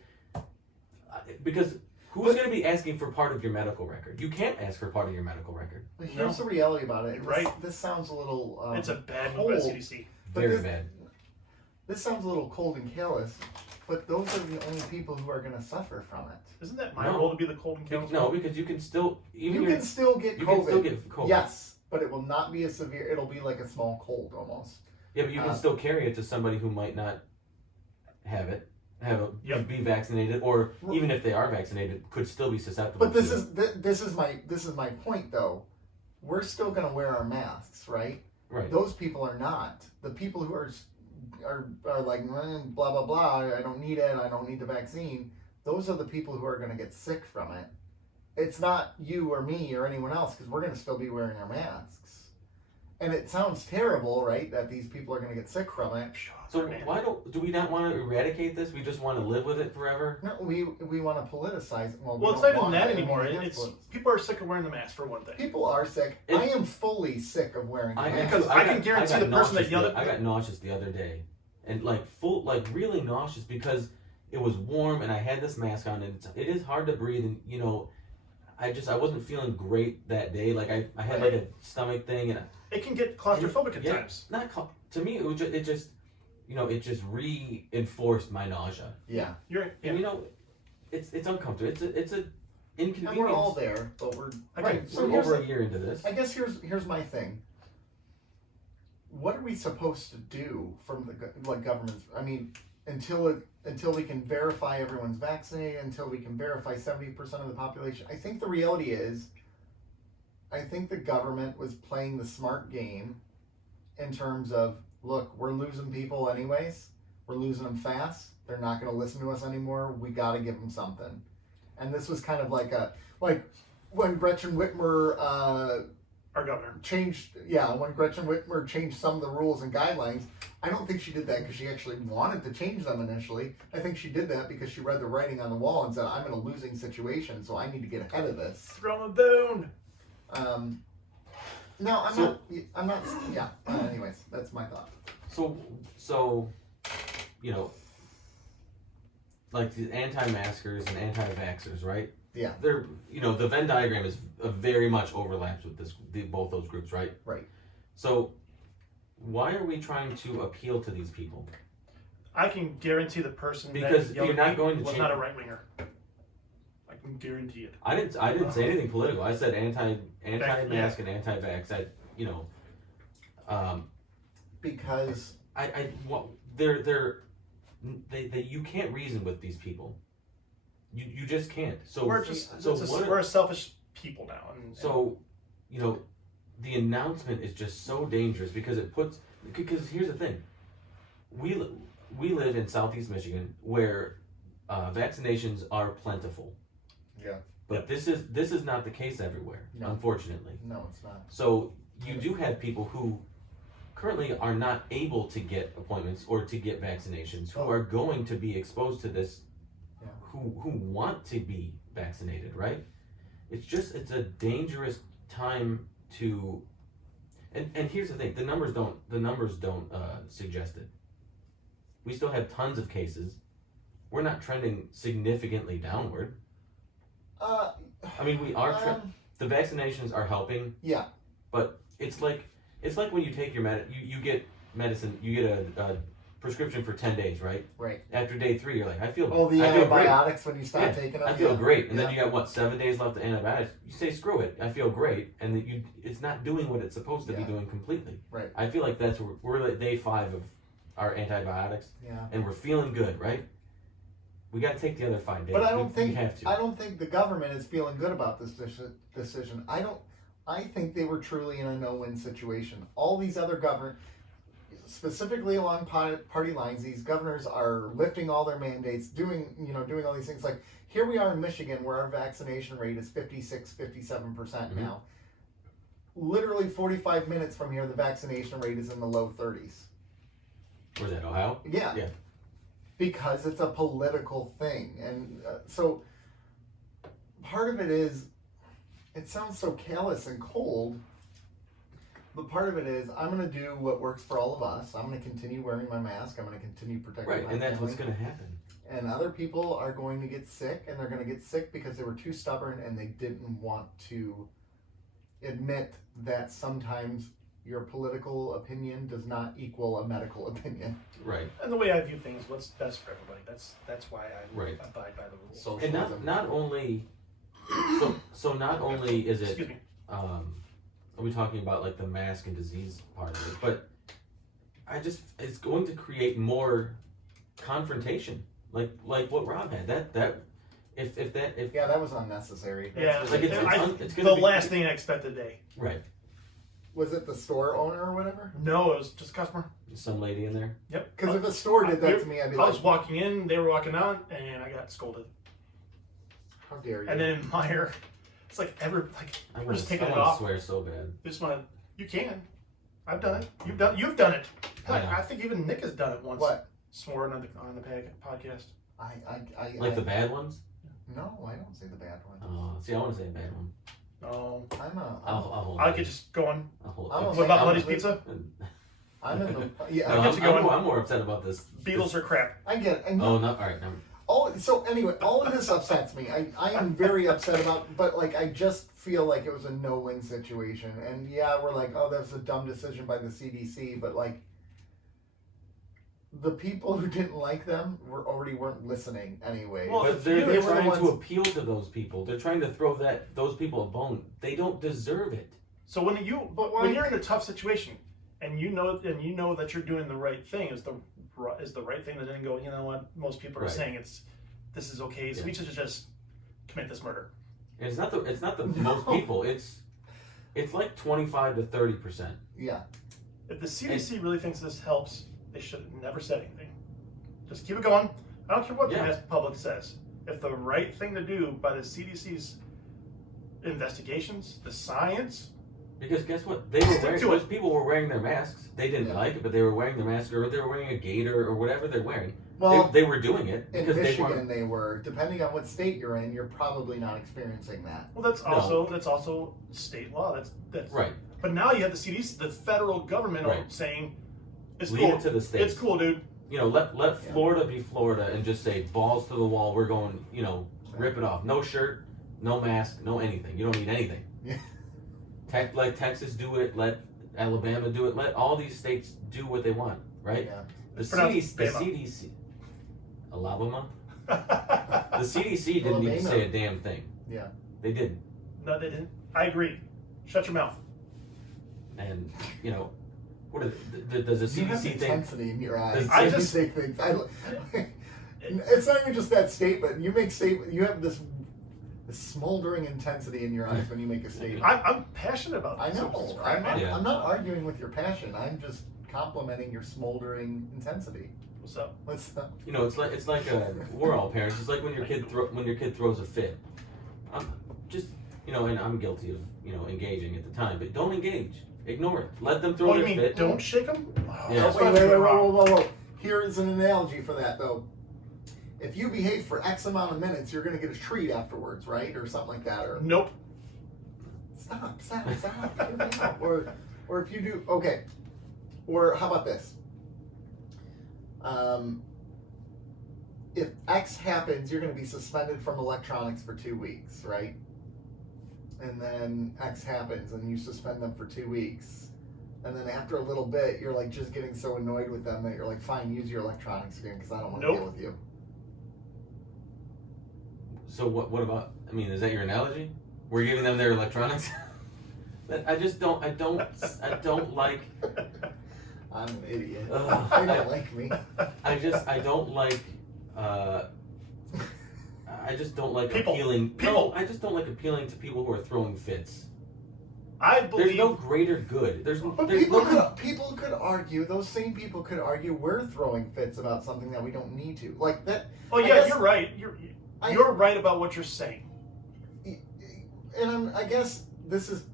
Because who's going to be asking for part of your medical record? You can't ask for part of your medical record. But here's the reality about it. Right. This sounds a little. It's a bad move by cold. CDC. But Very this- bad. This sounds a little cold and callous, but those are the only people who are going to suffer from it. Isn't that my No. role to be the cold and careless? No, because you can still even You can still get you COVID. can still get COVID. Yes, but it will not be a severe. It'll be like a small cold almost. Yeah, but you can still carry it to somebody who might not have it, Yep. be vaccinated, or even if they are vaccinated, could still be susceptible. But this to is this is my point though. We're still going to wear our masks, right? right. Those people are not. The people who are like blah blah blah. I don't need it. I don't need the vaccine. Those are the people who are going to get sick from it. It's not you or me or anyone else because we're going to still be wearing our masks. And it sounds terrible, right? That these people are going to get sick from it. So why do we not want to eradicate this? We just want to live with it forever. No, we want to politicize it. Well, we it's don't not even want that it. I mean, anymore. it It's is- people are sick of wearing the mask for one thing. people are sick. It- I am fully sick of wearing I masks. Because I can guarantee got the person that nauseous yelled I got nauseous the other day, and really nauseous because it was warm and I had this mask on, and it is hard to breathe, and I wasn't feeling great that day. Like I had like a stomach thing, and It can get claustrophobic at times. to me it just reinforced my nausea. Yeah. And it's uncomfortable. It's a inconvenience. And we're all there, but we're right. So We're here's over the- a year into this. I guess here's my thing. What are we supposed to do from the government's? I mean, until we can verify everyone's vaccinated, until we can verify 70% of the population. I think the reality is, I think the government was playing the smart game in terms of, look, we're losing people anyways. We're losing them fast. They're not going to listen to us anymore. We got to give them something. And this was kind of like when Gretchen Whitmer Our governor. when Gretchen Whitmer changed some of the rules and guidelines. I don't think she did that because she actually wanted to change them initially. I think she did that because she read the writing on the wall and said, I'm in a losing situation, so I need to get ahead of this. Throw him a bone. No, I'm not. Yeah. Anyways, that's my thought. So, you know, like the anti-maskers and anti-vaxxers, right? Yeah. They're, you know, the Venn diagram is very much overlaps with both those groups, right? Right. So, why are we trying to appeal to these people? I can guarantee the person Because that yelled you're not at me going to was change- not a right winger. I can guarantee it. I didn't say anything political. I said anti-mask and anti-vax. Because they you can't reason with these people. You just can't. So we're a selfish people now. So, you know, the announcement is just so dangerous because here's the thing. We live in Southeast Michigan where vaccinations are plentiful. Yeah. But this is not the case everywhere, unfortunately. No, it's not. So you do have people who currently are not able to get appointments or to get vaccinations, who are going to be exposed to this, who want to be vaccinated, right? It's a dangerous time to, and here's the thing, the numbers don't suggest it. We still have tons of cases. We're not trending significantly downward. I mean, we are. The vaccinations are helping. Yeah. But it's like when you take your you get medicine, you get a prescription for 10 days, right? Right. After day 3, you're like, I feel. The I feel antibiotics great. when you start taking them. I feel great, and then you got 7 days left of antibiotics. You say, screw it, I feel great, and it's not doing what it's supposed to be doing completely. Right. I feel like we're at day 5 of our antibiotics, and we're feeling good, right? We got to take the other 5 days. But I we have to. I don't think the government is feeling good about this decision. I think they were truly in a no-win situation. All these other specifically along party lines, these governors are lifting all their mandates, doing all these things. Like here we are in Michigan, where our vaccination rate is 57% now. Literally 45 minutes from here, the vaccination rate is in the low 30s. Where's that, Ohio? Yeah. Yeah. Because it's a political thing. And so part of it is, it sounds so callous and cold, but part of it is I'm going to do what works for all of us. I'm going to continue wearing my mask. I'm going to continue protecting my family. Right, and that's what's going to happen. And other people are going to get sick, and they're going to get sick because they were too stubborn and they didn't want to admit that sometimes your political opinion does not equal a medical opinion. Right. And the way I view things, what's best for everybody. That's why I abide by the rules. Socialism. And not only is it Excuse me. are we talking about like the mask and disease part of it, but it's going to create more confrontation, like what Rob had. That was unnecessary. Yeah, like it's the last thing I expected today. Right. Was it the store owner or whatever? No, it was just a customer. Some lady in there. Yep. Because if a store did that to me, I'd be like, I was walking in, they were walking out, and I got scolded. how dare you? And then Meyer, it's like we're just taking it I off. swear so bad. Just want to. You can. I've done it. You've done it. I know. I think even Nick has done it once. What? Sworn on the podcast. Like the bad ones? No, I don't say the bad ones. See, I want to say a bad one. Oh. I'll hold I it. could just go on. I'll hold I'm it. What about Muddy's Pizza? I'm in the No, I'm more upset about this. Beatles are crap. I get it. Oh, not all right. No. So anyway, all of this upsets me. I am very upset about, but like I just feel like it was a no-win situation. And yeah, we're like, oh, that was a dumb decision by the CDC, but like the people who didn't like them weren't listening anyway. Well, But they they're were the trying to ones- appeal to those people. They're trying to throw those people a bone. They don't deserve it. So when you're in a tough situation and you know that you're doing the right thing is the right thing, that didn't go, you know what, most people are saying this is okay, so we should just commit this murder. And it's not the most people. It's like 25 to 30%. Yeah. If the CDC really thinks this helps, they should have never said anything. Just keep it going. I don't care what the public says. If the right thing to do by the CDC's investigations, the science. Because guess what? Those people were wearing their masks. They didn't like it, but they were wearing their mask, or they were wearing a gaiter or whatever they're wearing. Well, they were doing it because in Michigan they were. Depending on what state you're in, you're probably not experiencing that. Well, that's also state law. That's right. But now you have the CDC, the federal government, saying It's Leave cool. it to the states. It's cool, dude. You know, let Florida be Florida and just say balls to the wall. We're going. You know, rip it off. No shirt, no mask, no anything. You don't need anything. Yeah. Let Texas do it. Let Alabama do it. Let all these states do what they want. Right? Yeah. The CDC. Alabama. The CDC didn't even say a damn thing. Yeah. They didn't. No, they didn't. I agree. Shut your mouth. And you know, what are does the You have CDC think? intensity in your eyes. I when just- you say things. It's not even just that statement. You make statement. You have this smoldering intensity in your eyes when you make a statement. I'm passionate about I this. know. I'm not arguing with your passion. I'm just complimenting your smoldering intensity. What's up? What's up? You know, it's like we're all parents. It's like when your kid throws a fit. Just you know, and I'm guilty of engaging at the time, but don't engage. Ignore it. Let them throw Oh, you their mean fit. don't shake them? Oh, Yeah. that's Wait, what wait, I'm wait, doing wrong. whoa. Here's an analogy for that, though. If you behave for X amount of minutes, you're going to get a treat afterwards, right? Or something like that. Or Nope. stop. Hear me out. Or if you do, okay. Or how about this? If X happens, you're going to be suspended from electronics for 2 weeks, right? And then X happens and you suspend them for 2 weeks. And then after a little bit, you're like just getting so annoyed with them that you're like, fine, use your electronics again because I don't want to Nope. deal with you. So what about? I mean, is that your analogy? We're giving them their electronics. I don't like. I'm an idiot. Ugh. They don't like me. I don't like. I just don't like People. appealing. People. No, I just don't like appealing to people who are throwing fits. I There's believe. no greater good. There's But there's people no. could argue, those same people could argue we're throwing fits about something that we don't need to. Like that. Oh I yeah, guess- you're right. You're right about what you're saying. And I guess this is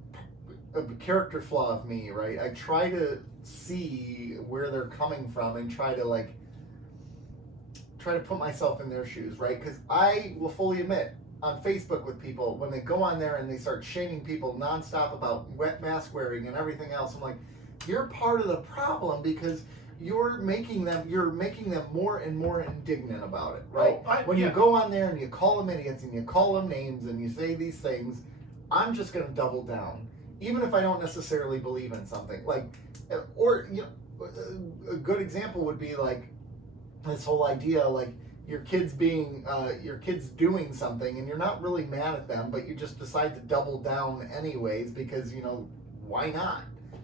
a character flaw of me, right? I try to see where they're coming from and try to put myself in their shoes, right? Because I will fully admit, on Facebook with people, when they go on there and they start shaming people nonstop about wet mask wearing and everything else, I'm like, you're part of the problem because you're making them more and more indignant about it, right? When you go on there and you call them idiots and you call them names and you say these things, I'm just going to double down, even if I don't necessarily believe in something. Or a good example would be like this whole idea, like your kid's doing something and you're not really mad at them, but you just decide to double down anyways because why not?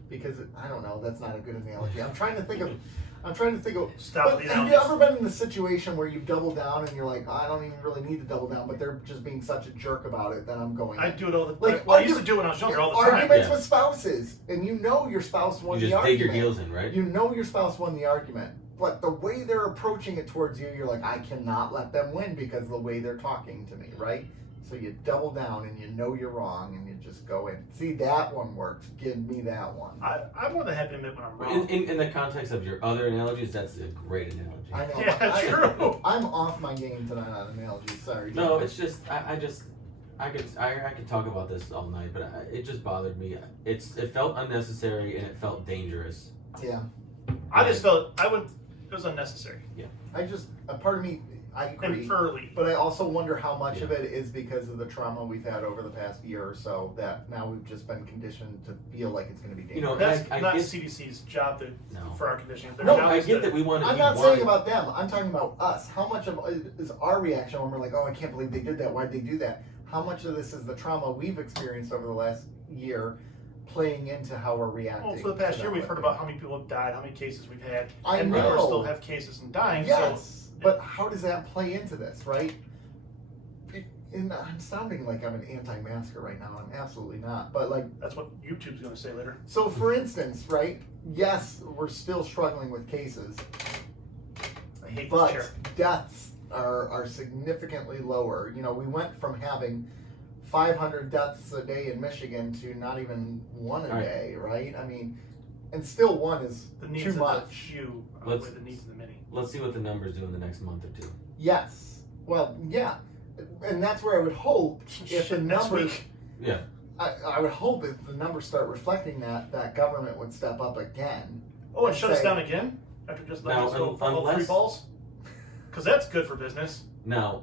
Because I don't know, that's not a good analogy. I'm trying to think of. Stop But the have you analogies. ever been in the situation where you double down and you're like, I don't even really need to double down, but they're just being such a jerk about it that I'm going. I do it all the time. Like, Well, I used to do it when I was younger all the time. Arguments Yeah. with spouses, and your spouse won You the just dig argument. your heels in, right? Your spouse won the argument, but the way they're approaching it towards you, you're like, I cannot let them win because of the way they're talking to me, right? So you double down and you're wrong and you just go in. See, that one works. Give me that one. I'm more than happy to admit when I'm wrong. In the context of your other analogies, that's a great analogy. I know. Yeah, true. I'm off my game tonight on analogies. Sorry. No, it's just I could talk about this all night, but it just bothered me. It felt unnecessary and it felt dangerous. Yeah. I just felt it was unnecessary A part of me, I agree. and early. But I also wonder how much of it is because of the trauma we've had over the past year or so that now we've just been conditioned to feel like it's going to be dangerous. That's I not get- CDC's job No. for our conditioning. Their No, job I is get to- that we want to. I'm not saying about them. I'm talking about us. How much of is our reaction when we're like, oh, I can't believe they did that. Why'd they do that? How much of this is the trauma we've experienced over the last year playing into how we're reacting? Well, for the past to year, that we've heard weapon? about how many people have died, how many cases we've had, I and know. numbers still have cases and dying. Yes, but how does that play into this, right? And I'm sounding like I'm an anti-masker right now. I'm absolutely not. But So that's what YouTube's going to say later. so for instance, right? Yes, we're still struggling with cases, I hate this but chair. deaths are significantly lower. We went from having 500 deaths a day in Michigan to not even one a Right. day, right? I mean, and still one is The needs too of the much. few Let's- outweigh the needs of the many. Let's see what the numbers do in the next month or two. Yes. Well, yeah. And that's where I would hope if the Shit, next numbers, week. Yeah. I would hope if the numbers start reflecting that government would step up again, Oh, and shut us say- down again after just letting Now, us go follow unless- 3 balls? Because that's good for business. Now,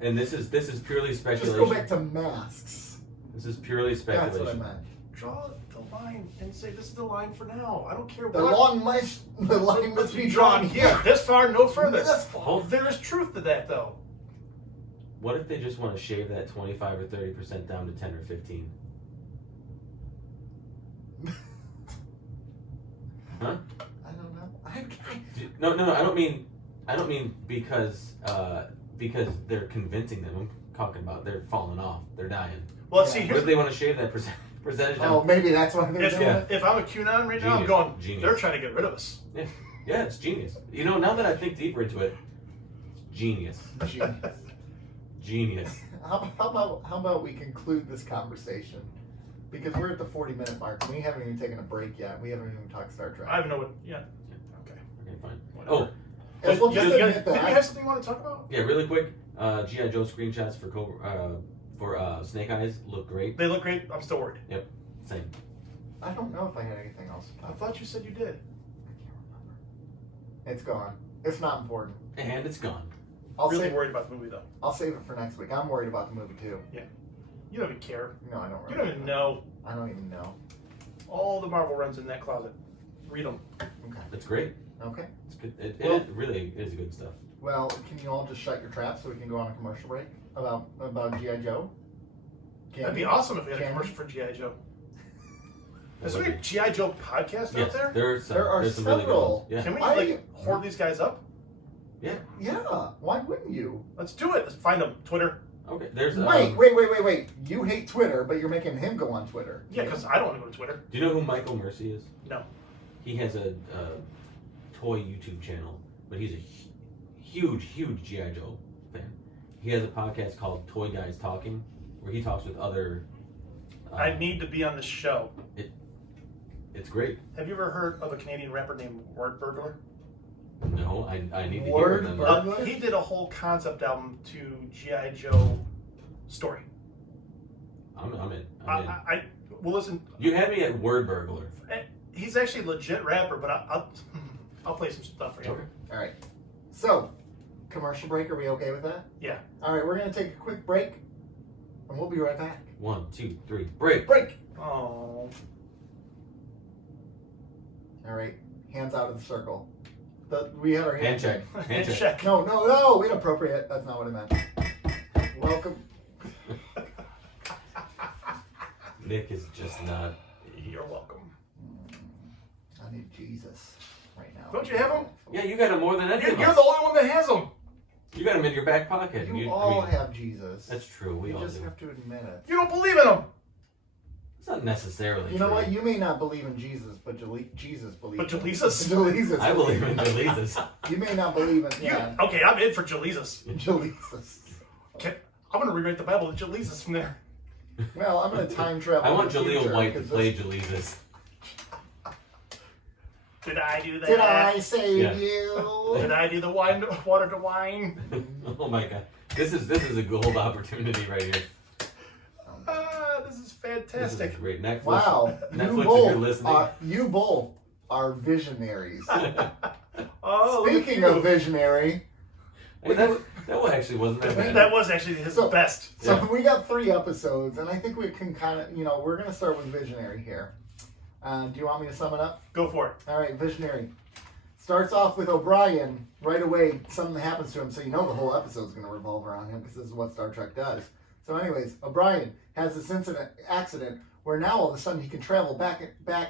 and this is purely Just speculation. go back to masks. This is purely That's speculation. what I meant. Draw the line and say this is the line for now. I don't care The what. line must be drawn here. This far, no further. This far. There is truth to that, though. What if they just want to shave that 25 or 30% down to 10 or 15? Huh? I don't know. No. I don't mean because they're convincing them. I'm talking about they're falling off. They're dying. Well, Yeah. see, What here's if they want to shave that percentage down? Oh, maybe that's why they're if, doing it. if I'm a QAnon right now, I'm Genius. going, Genius. they're trying to get rid of us. Yeah, it's genius. You know, now that I think deeper into it, genius. Genius. Genius. How about we conclude this conversation? Because we're at the 40-minute mark and we haven't even taken a break yet. We haven't even talked Star Trek. I don't know what. Yeah. Okay. Okay, fine. Whatever. Oh, Yes, we'll just you admit Did that. you have something you want to talk about? yeah, really quick. G.I. Joe screenshots for Snake Eyes look great. They look great. I'm still worried. Same. I don't know if I had anything else. I thought you said you did. I can't remember. It's gone. It's not important. And it's gone. I'll Really save. worried about the movie, though. I'll save it for next week. I'm worried about the movie too. You don't even care. No, I don't. You Really don't even know. I don't even know. All the Marvel runs in that closet. Read them. Okay. It's great. Okay. It's good. It Well- really is good stuff. Well, can you all just shut your traps so we can go on a commercial break about G.I. Joe? That'd be awesome if we had a Can- commercial for G.I. Joe. Is That there would a G.I. Joe podcast be- out there? There's There are there's some really good several. ones. Yeah. Can we I- hoard these guys up? Yeah. Why wouldn't you? Let's do it. Let's find them. Twitter. Okay. There's Wait. You hate Twitter, but you're making him go on Twitter. Yeah, because I don't want to go to Twitter. Do you know who Michael Mercy is? No. He has a toy YouTube channel, but he's a huge G.I. Joe fan. He has a podcast called Toy Guys Talking, where he talks with other. I need to be on the show. It's great. Have you ever heard of a Canadian rapper named Word Burglar? No, I need to Word hear them. Burglar? He did a whole concept album to G.I. Joe story. I'm in. Well, listen, You had me at Word Burglar. he's actually a legit rapper, but I'll play some stuff for you. Okay. All right. So, commercial break. Are we okay with that? Yeah. All right. We're gonna take a quick break, and we'll be right back. 1, 2, 3, break. Break. Oh. All right. Hands out of the circle. We had our Hand check. Hand check. No. Inappropriate. That's not what I meant. Welcome. Nick is just not. You're welcome. I need Jesus right now. Don't you have him? Yeah, you got him more than any You're of the us. only one that has them. You got him in your back pocket. You I all mean, have Jesus. That's true. We You all just do. have to admit it. You don't believe in them. It's not necessarily You know true. what? You may not believe in Jesus, but Jesus believes. But Jesus? Jesus. I believe in Jesus. You may not believe in Okay, I'm in for Jalesus. Jesus. Okay, I'm gonna rewrite the Bible to Jalesus from there. Well, I'm gonna time travel. I want to the Jaleel future White to because play this- Jesus. Did I do that? Did I save Yeah. you? Did I do the water to wine? Oh my god. This is a gold opportunity right here. This is This fantastic. is great. Netflix. Wow, Netflix, if you're listening. you both are visionaries. Oh, look at Speaking you. of visionary, Hey, that actually wasn't that bad. That was actually his So- best. so Yeah. we got 3 episodes, and I think we can kind of, we're gonna start with visionary here. Do you want me to sum it up? Go for it. All right, visionary. Starts off with O'Brien. Right away, something happens to him, so you know the whole episode's going to revolve around him because this is what Star Trek does. So anyways, O'Brien has this accident where now all of a sudden he can travel back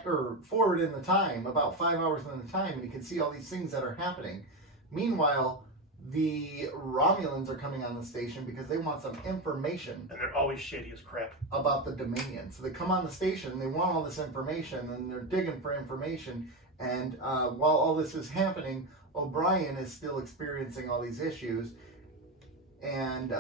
or forward in the time, about 5 hours in the time, and he can see all these things that are happening. Meanwhile, the Romulans are coming on the station because they want some information And they're always shady as crap. about the Dominion. So they come on the station, they want all this information, and they're digging for information. And while all this is happening, O'Brien is still experiencing all these issues. And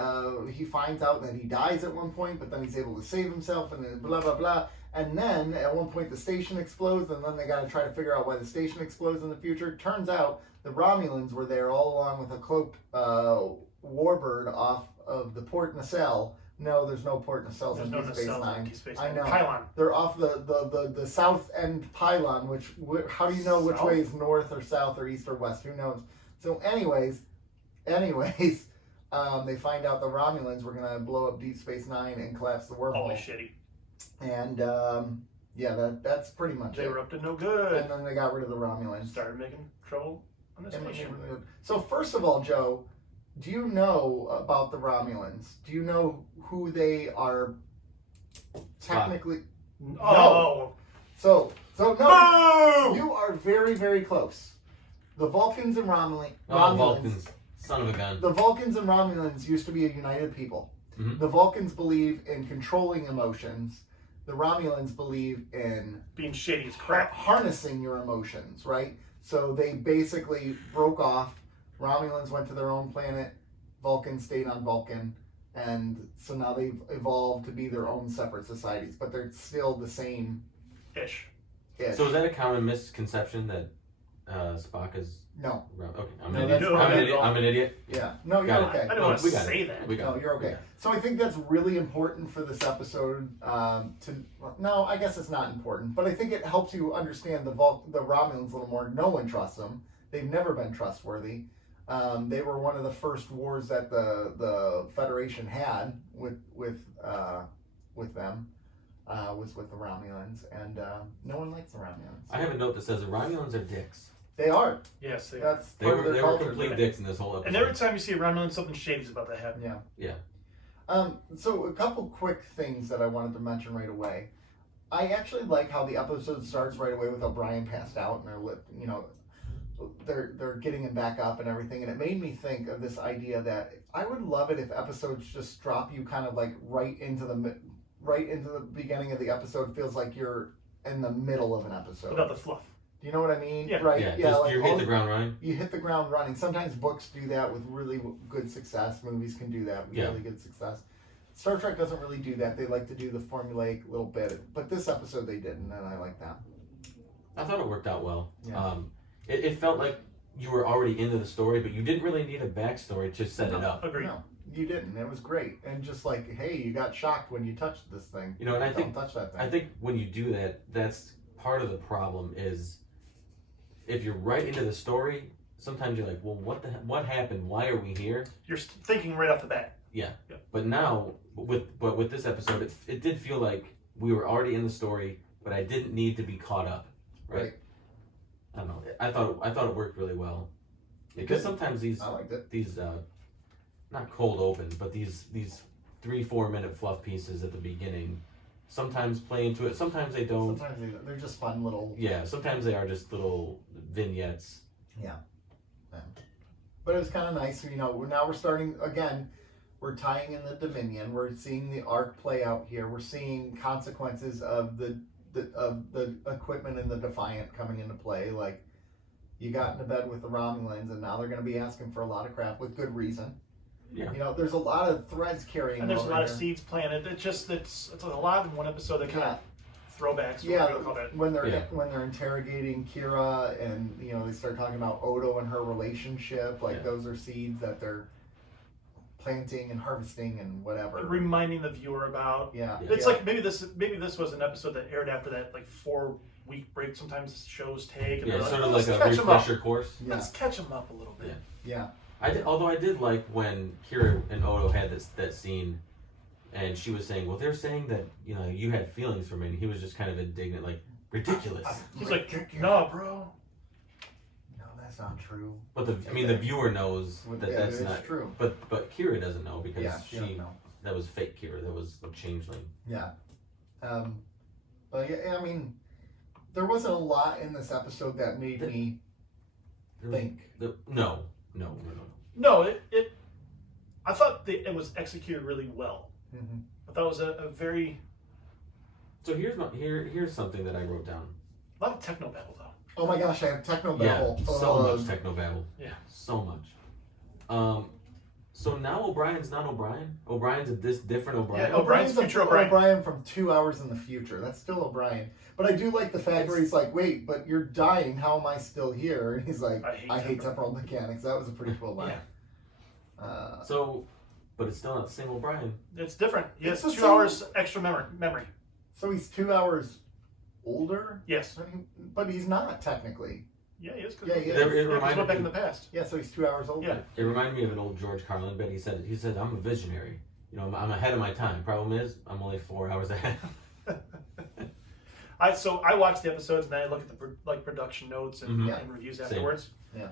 he finds out that he dies at one point, but then he's able to save himself, and then blah, blah, blah. And then at one point the station explodes, and then they got to try to figure out why the station explodes in the future. Turns out the Romulans were there all along with a cloaked warbird off of the Port Nacelle, No, there's no port nacelles There's in no Deep Space nacelles Nine. in Deep Space I Nine. know. Pylon. They're off the south end pylon, which how do you know which South? way is north or south or east or west? Who knows? So anyways, they find out the Romulans were gonna blow up Deep Space Nine and collapse the wormhole. Always shitty. And that's pretty much They it. were up to no good. And then they got rid of the Romulans. Started making trouble on this mission. So first of all, Joe, do you know about the Romulans? Do you know who they are technically? Oh. So no, No! you are very, very close. The Vulcans and Romulans. Vulcans. Son of a gun. The Vulcans and Romulans used to be a united people. Mm-hmm. The Vulcans believe in controlling emotions. The Romulans believe in Being shitty as crap. harnessing your emotions, right? So they basically broke off. Romulans went to their own planet. Vulcans stayed on Vulcan. And so now they've evolved to be their own separate societies, but they're still the same Ish. ish. So is that a common misconception that Spock is? No. Okay, I'm No, an that's idiot. fine. I'm an idiot. Yeah. No, you're Got it. okay. I don't No, want we to got say it. that. We got No, it. you're okay. Yeah. So I think that's really important for this episode. No, I guess it's not important, but I think it helps you understand the Romulans a little more. No one trusts them. They've never been trustworthy. They were one of the first wars that the Federation had with them. Was with the Romulans, and no one likes the Romulans. I have a note that says the Romulans are dicks. They are. Yes, they That's They part were of their culture. complete dicks in this whole episode. And every time you see a Romulan, something shady's about to happen. Yeah. Yeah. So a couple quick things that I wanted to mention right away. I actually like how the episode starts right away with O'Brien passed out and they're getting him back up and everything, and it made me think of this idea that I would love it if episodes just drop you kind of like right into the beginning of the episode. Feels like you're in the middle of an episode. Without the fluff. Do you know what I mean? Yeah. Right. Yeah. Yeah. You hit the ground running. You hit the ground running. Sometimes books do that with really good success. Movies can do that with really good success. Star Trek doesn't really do that. They like to do the formulaic little bit, but this episode they didn't, and I like that. I thought it worked out well. Yeah. It felt like you were already into the story, but you didn't really need a backstory to set it up. Agreed. No, you didn't. It was great, and just like, hey, you got shocked when you touched this thing. You know, and I Don't touch that thing. I think when you do that, that's part of the problem. Is if you're right into the story, sometimes you're like, well, what happened? Why are we here? You're thinking right off the bat. Yeah. Yeah. But now, with this episode, it did feel like we were already in the story, but I didn't need to be caught up. Right. I don't know. I thought it worked really well. Because sometimes I liked it. these not cold opens, but these 3-4 minute fluff pieces at the beginning sometimes play into it. Sometimes they don't. Sometimes they're just fun little. Yeah. Sometimes they are just little vignettes. Yeah. But it was kind of nice. Now we're starting again. We're tying in the Dominion. We're seeing the arc play out here. We're seeing consequences of the equipment in the Defiant coming into play. Like, you got into bed with the Romulans, and now they're going to be asking for a lot of crap with good reason. Yeah. There's a lot of threads carrying. And there's a lot of here. seeds planted. It's a lot in one episode that kind of throwbacks. Yeah, What do you call that? when they're interrogating Kira, and they start talking about Odo and her relationship. Like those are seeds that they're planting and harvesting and whatever. Reminding the viewer about. Yeah. It's like maybe this was an episode that aired after that 4-week break. Sometimes shows take. And Yeah. they're Sort of "Let's like a catch 'em up. refresher course. Yeah. Let's catch them up a little bit. Yeah. Although I did like when Kira and Odo had that scene, and she was saying, "Well, they're saying that you had feelings for me," and he was just kind of indignant, like ridiculous. He's like, "No, bro. No, that's not true." But the viewer knows that that's it's not true. But Kira doesn't know because she doesn't know. that was fake Kira. That was a changeling. Yeah. But yeah, I mean, there wasn't a lot in this episode that made me think. No. No, I thought it was executed really well. Mm-hmm. I thought it was a very So here's something that I wrote down. a lot of techno babble though. Oh my gosh, I have techno Yeah, babble. so much technobabble. Yeah. So much. So now O'Brien's not O'Brien. O'Brien's a different O'Brien. Yeah, O'Brien's future O'Brien. O'Brien from 2 hours in the future. That's still O'Brien. But I do like the fact where he's like, wait, but you're dying. How am I still here? And he's like, I hate temporal mechanics. That was a pretty cool line. Yeah. So But it's still not the same O'Brien. It's different. He has It's 2 the same- hours extra memory. So he's 2 hours older? Yes. But he's not technically. Yeah, he is. Yeah, he is. It He reminded went back me- in the past. Yeah, so he's 2 hours older. Yeah. It reminded me of an old George Carlin bit. He said, I'm a visionary. You know, I'm ahead of my time. Problem is, I'm only 4 hours ahead. So I watch the episodes and then I look at the production notes and, Mhm. and reviews afterwards. Yeah.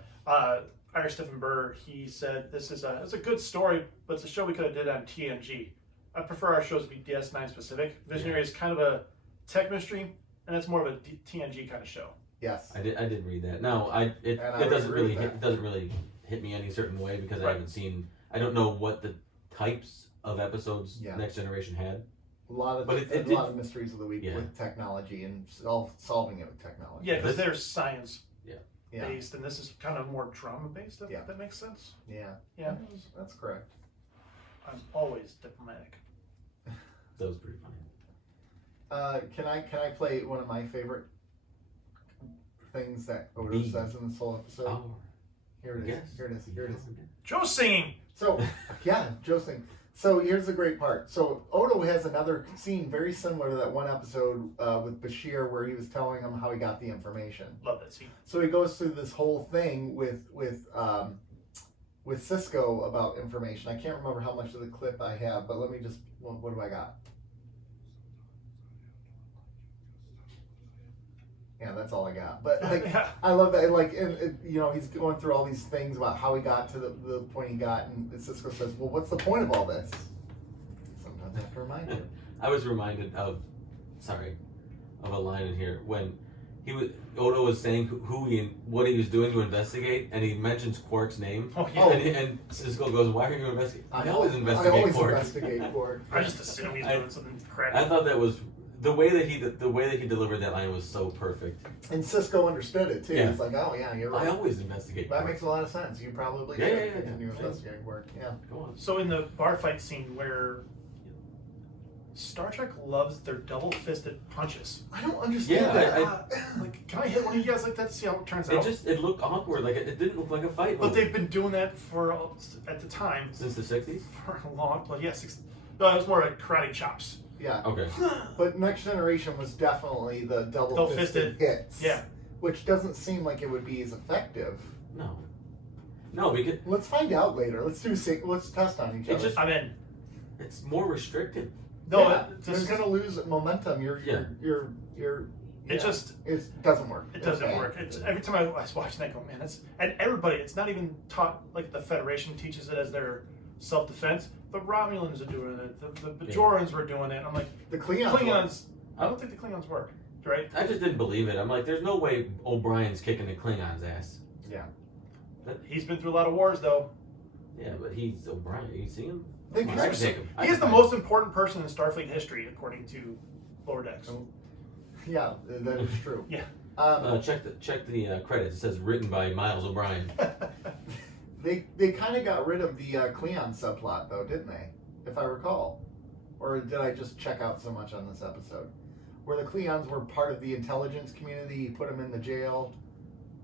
Irish Stephen Burr, he said it's a good story, but it's a show we could have did on TNG. I prefer our shows to be DS9 specific. Visionary is kind of a tech mystery, and it's more of a TNG kind of show. Yes. I did read that. No, it would doesn't agree really with that. it doesn't really hit me any certain way because I Right. haven't seen. I don't know what the types of episodes Yeah. Next Generation had. A lot of But it a lot of mysteries of the week Yeah. with technology and solving it with technology. Yeah, because This- there's science Yeah. based, and this is kind of more drama based. If Yeah. that makes sense. Yeah. Yeah. That's correct. I'm always diplomatic. That was pretty funny. Can I play one of my favorite things that Odo Me. says in this whole episode? Oh, Here it is. yes. Here it is. Here it is. Joe singing. So, yeah, Josie. So here's the great part. So Odo has another scene very similar to that one episode with Bashir where he was telling him how he got the information. Love that scene. So he goes through this whole thing with Cisco about information. I can't remember how much of the clip I have, but let me just. What do I got? Yeah, that's all I got. But like, Yeah. I love that. Like, and you know, he's going through all these things about how he got to the point he got, and Cisco says, "Well, what's the point of all this?" Sometimes I have to remind him. I was reminded of a line in here when Odo was saying what he was doing to investigate, and he mentions Quark's name. Oh yeah. Oh. And Cisco goes, "Why are you investigating?" I always investigate I always Quark. investigate Quark. I just assume he's doing something crappy. I thought that was the way that he delivered that line was so perfect. And Cisco understood it too. Yeah. He's like, "Oh yeah, you're right." I always investigate. That Quark. makes a lot of sense. You probably Yeah, should yeah, yeah, continue yeah. investigating Quark. Yeah. Go on. So in the bar fight scene where Star Trek loves their double-fisted punches. I don't understand Yeah, that. Like, can I hit one of you guys like that to see how it turns out? It looked awkward. Like it didn't look like a fight. But movie. they've been doing that at the time, Since the 60s. for a long. Well, yeah, no, it was more like karate chops. Yeah. Okay. But Next Generation was definitely the double-fisted Double-fisted. hits. Yeah. Which doesn't seem like it would be as effective. No, because Let's find out later. Let's test on each It other. just- I'm in. it's more restrictive. No, yeah, it you're just, gonna lose momentum. it doesn't work. It It's doesn't bad. work. Every time I was watching, I go, man, and everybody. It's not even taught like the Federation teaches it as their self-defense. The Romulans are doing it. The Bajorans were doing it. I'm like, The Klingons. I don't think the Klingons work, right? I just didn't believe it. I'm like, there's no way O'Brien's kicking the Klingon's ass. Yeah. He's been through a lot of wars, though. Yeah, but he's O'Brien. You see him? They I can can take him. He is the most important person in Starfleet history, according to Lower Decks. Yeah, that is true. Yeah. Check the credits. It says written by Miles O'Brien. They kind of got rid of the Klingon subplot, though, didn't they? If I recall. Or did I just check out so much on this episode? Where the Klingons were part of the intelligence community, he put them in the jail,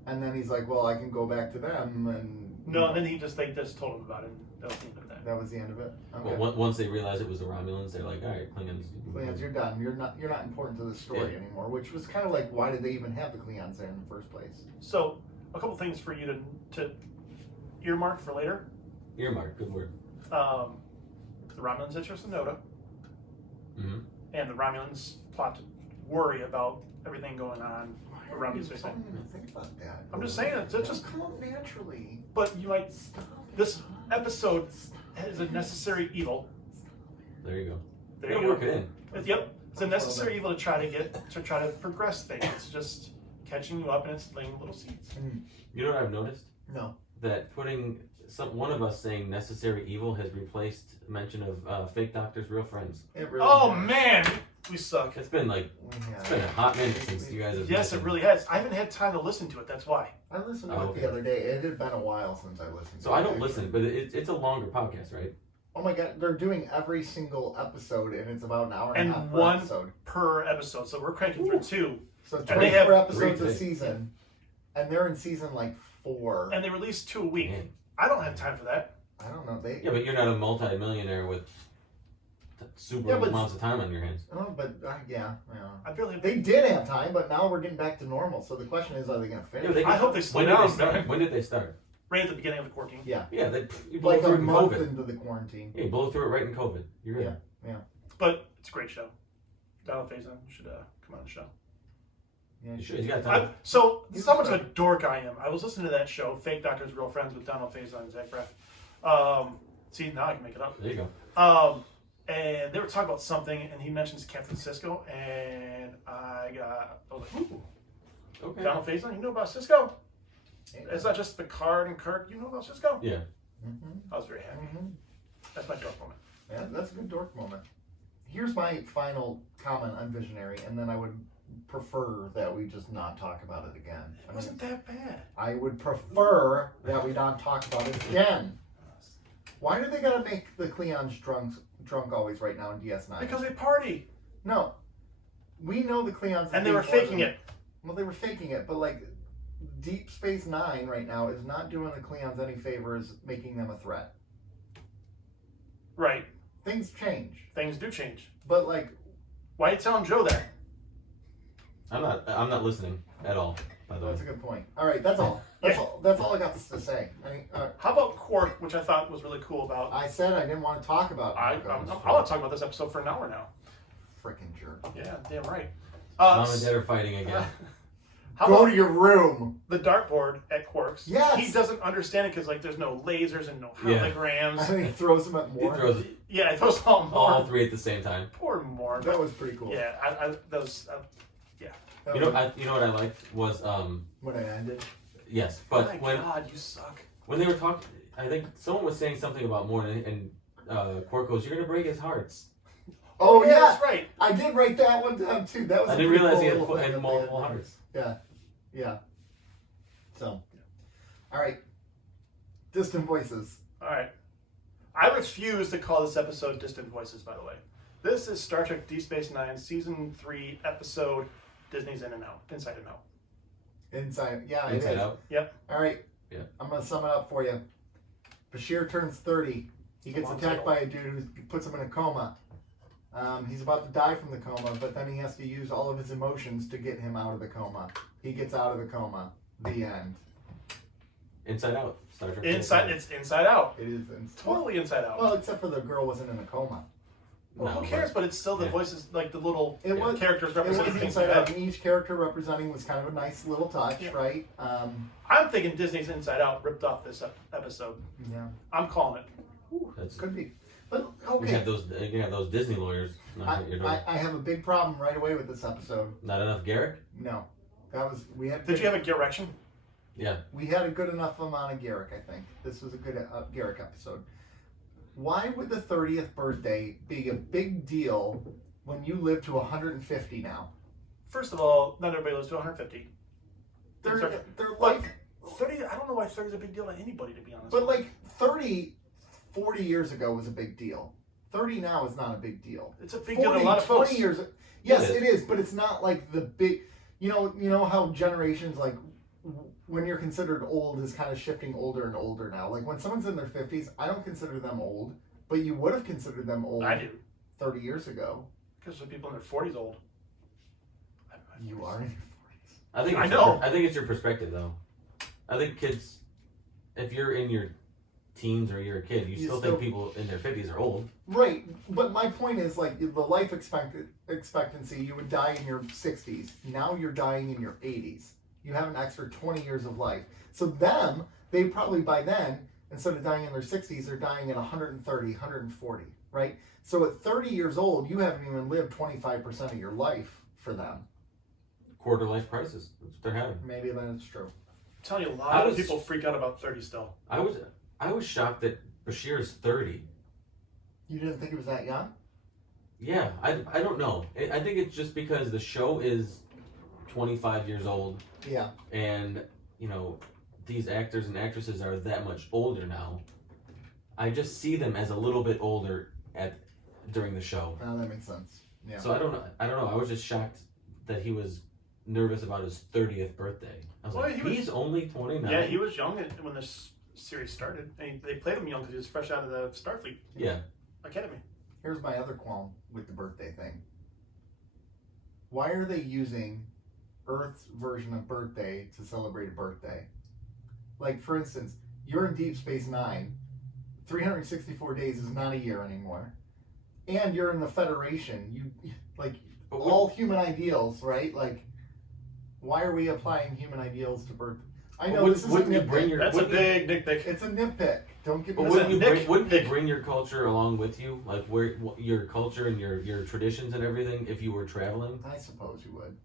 and then he's like, well, I can go back to them, and... No, and then they just told him about it, and that was the end of that. That was the end of it? Okay. Well, once they realized it was the Romulans, they're like, all right, Klingons. Klingons, you're done. You're not important to the story anymore, which was kind of like, why did they even have the Klingons there in the first place? So, a couple things for you to earmark for later. Earmark, good word. The Romulans' interest in Noda, Mm-hmm. and the Romulans' plot to worry about everything going on around the space. I don't even think about that. I'm just saying, it's just. Come up naturally. But you might. Stop it. This episode is a necessary evil. There you go. There Gotta you work go. it in. Yep, it's a necessary evil to try to progress things. It's just catching you up and it's laying little seeds. You know what I've noticed? No. That putting one of us saying necessary evil has replaced mention of fake doctors, real friends. It really Oh has. man, we suck. It's been a hot minute since you guys have. Yes, it mentioned. really has. I haven't had time to listen to it. That's why. I listened to Oh, it okay. the other day. It had been a while since I listened to So it. I don't actually. listen, but it's a longer podcast, right? Oh my god, they're doing every single episode, and it's about an hour and And a half per one- episode. Per episode, so we're cranking through 2, So and they 24 have- episodes a Great. season, and they're in season like 4. and they release 2 a week. Man. I don't have time for that. I don't know. Yeah, but you're not a multi-millionaire with super amounts of time on your hands. Oh, but yeah. I barely. They did have time, but now we're getting back to normal. So the question is, are they going to finish? I hope they slow down. When did they start? Right at the beginning of the quarantine. Yeah. Yeah, you blow Like through a it in month COVID. into the quarantine. Yeah, you blow through it right in COVID. You're good. Yeah. But it's a great show. Donald Faison should come on the show. Yeah, You should. He's got time. So this is how much of a dork I am. I was listening to that show, Fake Doctors, Real Friends, with Donald Faison and Zach Braff. See, now I can make it up. There you go. And they were talking about something, and he mentions Captain Cisco, and I was like, ooh, Okay. Donald Faison, you know about Cisco? It's not just Picard and Kirk, you know about Cisco? Yeah. I was very happy. That's my dork moment. Yeah, that's a good dork moment. Here's my final comment on Visionary, and then I would prefer that we just not talk about it again. It wasn't that bad. I would prefer that we not talk about it again. Why do they gotta make the Klingons drunk always right now in DS9? Because they party. No. We know the Klingons... And they were faking it. Well, they were faking it, but like, Deep Space Nine right now is not doing the Klingons any favors making them a threat. Right. Things change. Things do change. But like... Why are you telling Joe that? I'm not listening at all, by the way. That's a good point. All right, that's all. That's all I got to say. I mean, How about Quark, which I thought was really cool about... I said I didn't want to talk about it. I want to talk about this episode for an hour now. Frickin' jerk. Yeah, damn right. Mom and Dad are fighting again. How Go about to your room. the dartboard at Quark's? Yes. He doesn't understand it because like there's no lasers and no holograms. I think he throws them at He more. throws Yeah, it throws all all more. three at the same time. Poor Morn. That was pretty cool. Yeah, that was. That You know, was- you know what I liked was when it ended. yes, Oh but my God, you suck. when they were talking, I think someone was saying something about Morn, and Quark goes, "You're gonna break his hearts." Oh yeah, that's right. I did write that one down too. That was. I a didn't pretty realize he cool had little thing at the multiple end. hearts. Yeah. So, all right. Distant Voices. All right. I refuse to call this episode Distant Voices. By the way, this is Star Trek: Deep Space Nine, Season 3, Episode Disney's In and Out, Inside and Out. Inside. Yeah. Inside it is. Out. Yep. All right. Yeah. I'm gonna sum it up for you. Bashir turns 30. He gets Long attacked title. by a dude who puts him in a coma. He's about to die from the coma, but then he has to use all of his emotions to get him out of the coma. He gets out of the coma. The end. Inside Out. Star Trek. It's Inside Out. It is Totally Inside Out. well, except for the girl wasn't in a coma. Well, No, who cares? but- But it's still the yeah. voices, like the little It was characters It was representing things Inside like Out, that. and each character representing was kind of a nice little touch, Yeah. right? I'm thinking Disney's Inside Out ripped off this episode. Yeah, I'm calling it. That's, could be. But we have okay, those Disney lawyers. knocking at your door. I have a big problem right away with this episode. Not enough Garrick. No, that was we had. Did you have a direction? Yeah. We had a good enough amount of Garrick, I think. This was a good Garrick episode. Why would the 30th birthday be a big deal when you live to 150 now? First of all, not everybody lives to 150. They're But like, 30, I don't know why 30 is a big deal to anybody, to be honest. but like 30, 40 years ago was a big deal. 30 now is not a big deal. It's a big deal to a lot of folks. 20 years. Yes, It it is, but it's not like the big. You know how generations like when you're considered old is kind of shifting older and older now. Like when someone's in their 50s, I don't consider them old, but you would have considered them old. I do. 30 years ago. Because there's people in their 40s old. You are in your 40s. I know. I think it's your perspective, though. I think kids, if you're in your teens or you're a kid, you still think people in their 50s are old. Right, but my point is like the life expectancy, you would die in your 60s. Now you're dying in your 80s. You have an extra 20 years of life. So they probably by then, instead of dying in their 60s, they're dying at 130, 140, right? So at 30 years old, you haven't even lived 25% of your life for them. Quarter life crisis. That's what they're having. Maybe that's true. I'm telling you, a lot of people freak out about 30 still. I was shocked that Bashir is 30. You didn't think it was that young? Yeah, I don't know. I think it's just because the show is 25 years old. Yeah. And, these actors and actresses are that much older now. I just see them as a little bit older during the show. Oh, that makes sense. Yeah. So I don't know. I was just shocked that he was nervous about his 30th birthday. I was Well, like, he's only 29. Yeah, he was young when this series started. And they played him young because he was fresh out of the Starfleet Yeah. Academy. Here's my other qualm with the birthday thing. Why are they using Earth's version of birthday to celebrate a birthday? Like, for instance, you're in Deep Space Nine. 364 days is not a year anymore. And you're in the Federation. You like all human ideals, right? Like, why are we applying human ideals to birth? I know this is a nitpick. That's a big nitpick. It's a nitpick. Don't get me But wrong. wouldn't you bring your culture along with you? Like your culture and your traditions and everything if you were traveling? I suppose you would.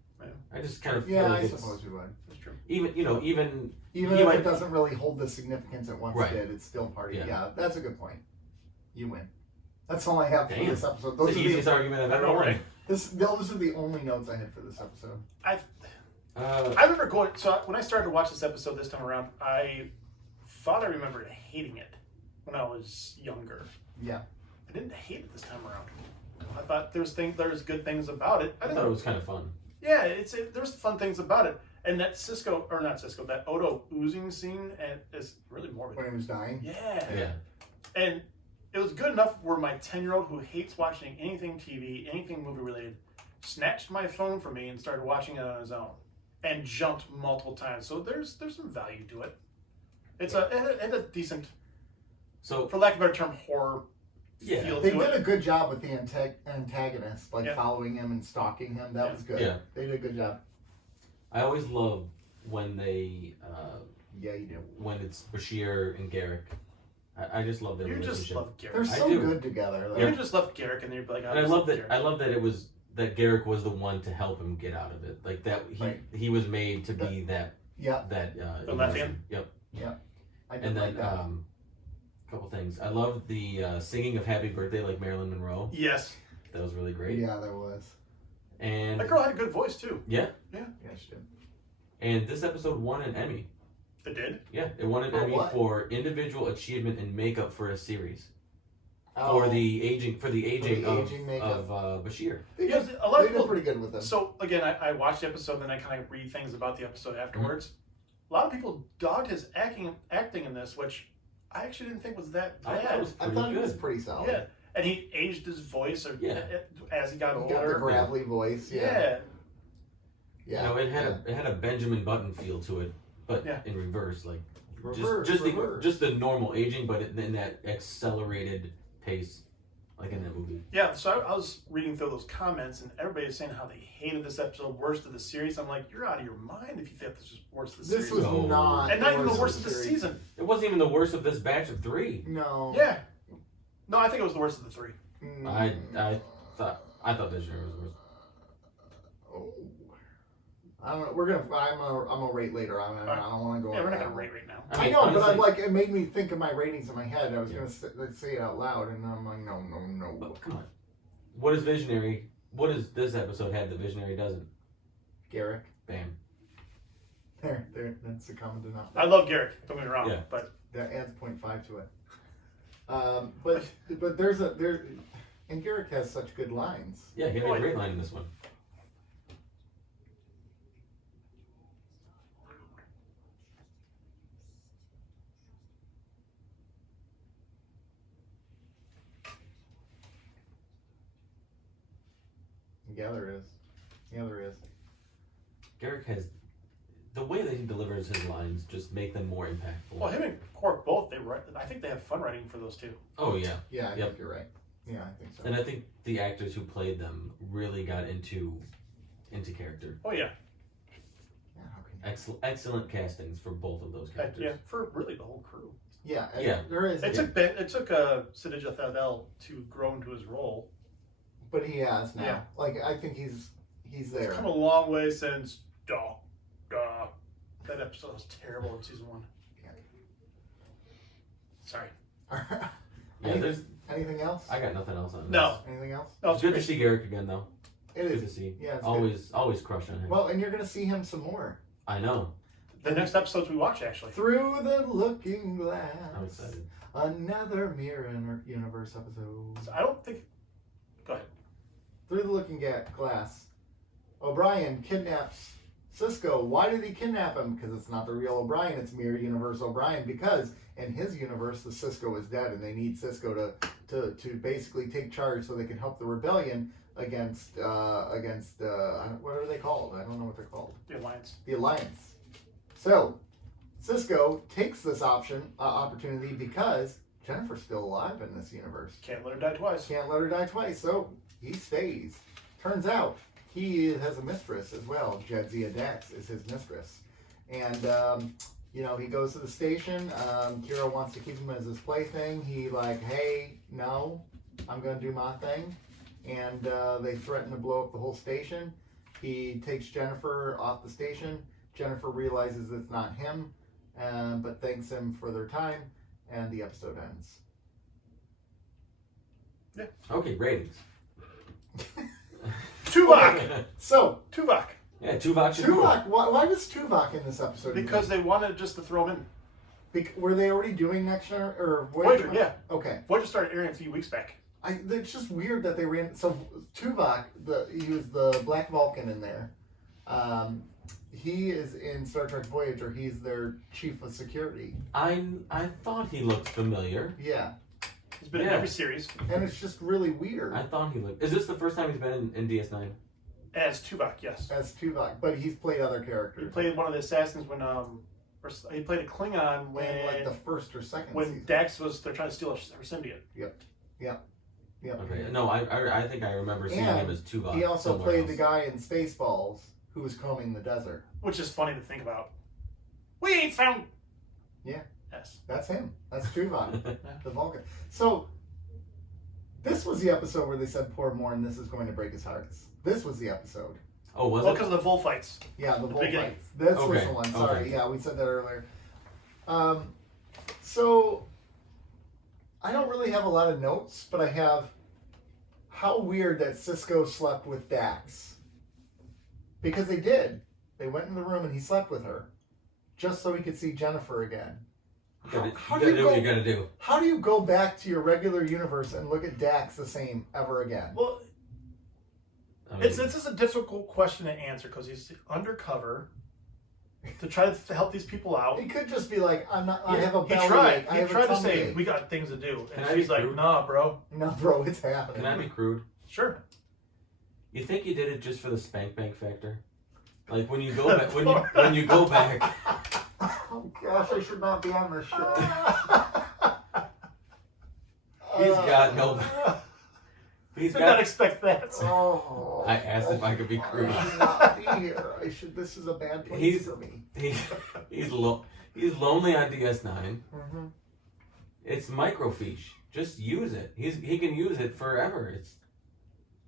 I just kind of feel Yeah, like I suppose you would. That's true. even Even if it doesn't really hold the significance it once Right. did, it's still part of it. Yeah. Yeah, that's a good point. You win. That's all I have for Damn. this episode. It's Those the are easiest argument I've I ever know, won. right? those are the only notes I had for this episode. I remember going. So when I started to watch this episode this time around, I thought I remembered hating it when I was younger. Yeah. I didn't hate it this time around. I thought there's good things about it. I thought it was kind of fun. Yeah, there's fun things about it. And that that Odo oozing scene is really morbid. When he was dying. Yeah. And it was good enough where my 10-year-old who hates watching anything TV, anything movie related, snatched my phone from me and started watching it on his own, and jumped multiple times. So there's some value to it. It's a decent, So for lack of a better term, horror. Yeah, feel they to did it. a good job with the antagonist, like following him and stalking him. That was good. Yeah. They did a good job. I always love when they Yeah, you do. when it's Bashir and Garrick. I just love their You relationship. just love Garrick. They're so do. good together. Like, You just love Garrick, and you're like, And I love that it was that Garrick was the one to help him get out of it. Like that he was made to be that Yeah. The left hand? Yep. I did And like then that. couple things. I love the singing of Happy Birthday like Marilyn Monroe. Yes. That was really great. Yeah, there was. And That girl had a good voice too. yeah. Yeah, she did. And this episode won an Emmy. It did? Yeah, it won an For Emmy what? for individual achievement in makeup for a series. Oh, For the aging aging makeup. of Bashir. They Yeah, did, a lot of they did people- pretty good with them. So again, I watched the episode, then I kind of read things about the episode afterwards. A lot of people dogged his acting in this, which I actually didn't think was that I bad. thought it was I pretty thought it was good. pretty solid. Yeah, and he aged his voice as he got He older. got the gravelly voice. Yeah. You know, it had a Benjamin Button feel to it, but in reverse, like Reverse. just the normal aging, but in that accelerated pace, like in that movie. Yeah, so I was reading through those comments, and everybody was saying how they hated this episode, worst of the series. I'm like, you're out of your mind if you think this was worst of the This series. was not. And not even the worst worst of the series. season. It wasn't even the worst of this batch of 3. No. Yeah. No, I think it was the worst of the 3. I thought this year was worse. Oh. I don't know. I'm gonna rate later. I don't want to go. Yeah, we're not on gonna that. rate right now. I know, but I'm like, it made me think of my ratings in my head. I was gonna say it out loud, and I'm like, no. But come on. What does this episode have that Visionary doesn't? Garrick. Bam. There. That's the common denominator. I love Garrick. Don't get me wrong, Yeah. but That adds 0.5 to it. But and Garrick has such good lines. Yeah, he had a great line in this one. Yeah, there is. Garrick has the way that he delivers his lines just make them more impactful. well, him and Quark both. I think they have fun writing for those two. Oh yeah. Yeah, I Yep. think you're right. Yeah, I think so. And I think the actors who played them really got into character. Oh yeah, Yeah, how can you? Excellent castings for both of those characters. yeah, for really the whole crew. Yeah, Yeah. there is. It took Sidija Fadel to grow into his role. But he has now. Yeah. Like, I think he's there. It's come a long way since that episode was terrible in season 1. Yeah. Sorry. Yeah, Anything else? I got nothing else on this. No. Anything else? No, It's good to see Garrick again though. It Good is. to see. Yeah, it's Always crush on him. Well, and you're gonna see him some more. I know. The next episodes we watch, actually. Through the Looking Glass. I'm excited. Another Mirror Universe episode. I don't think. Go ahead. Through the Looking Glass. O'Brien kidnaps Cisco, why did he kidnap him? Because it's not the real O'Brien, it's Mirror Universe O'Brien. Because in his universe, the Cisco is dead, and they need Cisco to basically take charge so they can help the rebellion against what are they called? I don't know what they're called. The Alliance. The Alliance. So Cisco takes this opportunity because Jennifer's still alive in this universe. Can't let her die twice. Can't let her die twice, so he stays. Turns out he has a mistress as well. Jadzia Dax is his mistress. And, he goes to the station. Kira wants to keep him as his plaything. He hey, no, I'm going to do my thing. And they threaten to blow up the whole station. He takes Jennifer off the station. Jennifer realizes it's not him, but thanks him for their time. And the episode ends. Yeah. Okay, ratings. Tuvok! So, Tuvok. Yeah, Tuvok should go. Tuvok. Why was Tuvok in this episode? Because they wanted just to throw him in. Were they already doing Next Gen or Voyager? Yeah. Okay. Voyager started airing a few weeks back. It's just weird that they ran. So Tuvok, he was the Black Vulcan in there. He is in Star Trek Voyager. He's their chief of security. I thought he looked familiar. Yeah. He's been in every series. And it's just really weird. I thought he looked. Is this the first time he's been in DS9? As Tuvok, yes. As Tuvok, but he's played other characters. He played one of the assassins when he played a Klingon when in the first or second when season. Dax they're trying to steal her symbiote. Yep. Okay. No, I think I remember seeing him as Tuvok. He also played else. the guy in Spaceballs who was combing the desert. Which is funny to think about. We ain't found. Yeah. Yes. That's him. That's Tuvok, the Vulcan. So, this was the episode where they said poor Morn, this is going to break his hearts. This was the episode. Oh, was it? Because of the Vol fights. Yeah, the Vol beginning. fights. This was Okay, the one. Sorry. okay. Yeah, we said that earlier. So, I don't really have a lot of notes, but I have how weird that Cisco slept with Dax. Because they did. They went in the room and he slept with her. Just so he could see Jennifer again. You gotta do what you gotta do. How do you go back to your regular universe and look at Dax the same ever again? Well, I mean, this is a difficult question to answer because he's undercover to try to help these people out. He could just be like, I have a He belly tried. ache. I He have a tried to tummy say, ache." we got things to do. Can And I she's be like, crude? nah, bro. No, bro, it's happening. Can I be crude? Sure. You think you did it just for the spank bank factor? Like when you go back, when you go back. Oh gosh, I should not be on this show. He's got no. He's Did not got. expect that. Oh, I asked if I could be crude. I should not be here. This is a bad place for me. He's lonely on DS9. Mm-hmm. It's microfiche. Just use it. He can use it forever. It's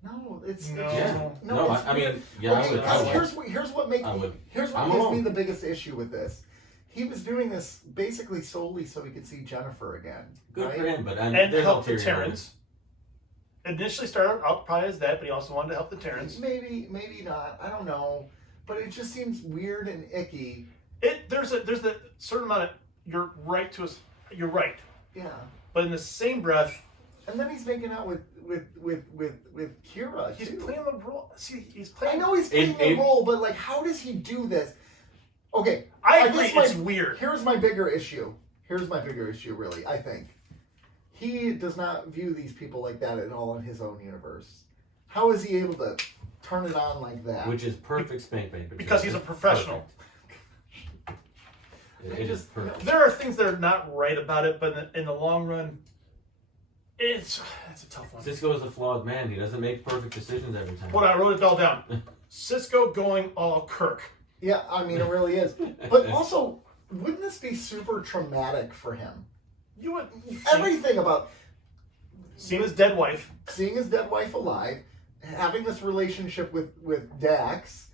No, it's No. yeah. no. No, it's I weird. mean, yeah. I Okay, would. guys, I would. here's what makes I me would. here's what I'm gives me alone. the biggest issue with this. He was doing this basically solely so he could see Jennifer again. Good right? for him, but And there's help the ulterior Terrans. Initially started out probably as that, but he also wanted to help the Terrans. Maybe not. I don't know. But it just seems weird and icky. There's a certain amount of you're right. Yeah. But in the same breath, And then he's making out with Kira. he's too. playing the role. See, he's I playing. know he's playing the role, but like, how does he do this? Okay, I agree. guess It's weird. Here's my bigger issue. Really. I think he does not view these people like that at all in his own universe. How is he able to turn it on like that? Which is perfect spank bank. Because he's a professional. It is perfect. There are things that are not right about it, but in the long run, it's a tough one. Cisco is a flawed man. He doesn't make perfect decisions every time. But I wrote it all down. Cisco going all Kirk. Yeah, I mean, it really is. But also, wouldn't this be super traumatic for him? You would Everything about seeing his dead wife. seeing his dead wife alive, having this relationship with Dax,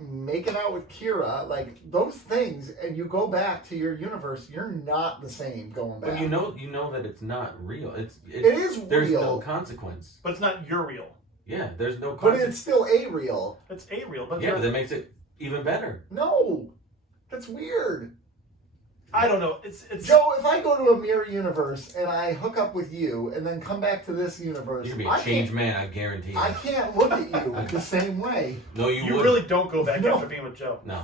making out with Kira, like those things, and you go back to your universe, you're not the same going back. But you know that it's not real. It is There's real. no consequence. But it's not your real. Yeah, there's no But consequence. it's still a real. It's a real. But Yeah, but that makes it even better. No, that's weird. I don't know. It's Joe, if I go to a mirror universe and I hook up with you and then come back to this universe, You're gonna be a changed man, I guarantee you. I can't look at you the same way. No, you You wouldn't. really don't go back No. after being with Joe. No.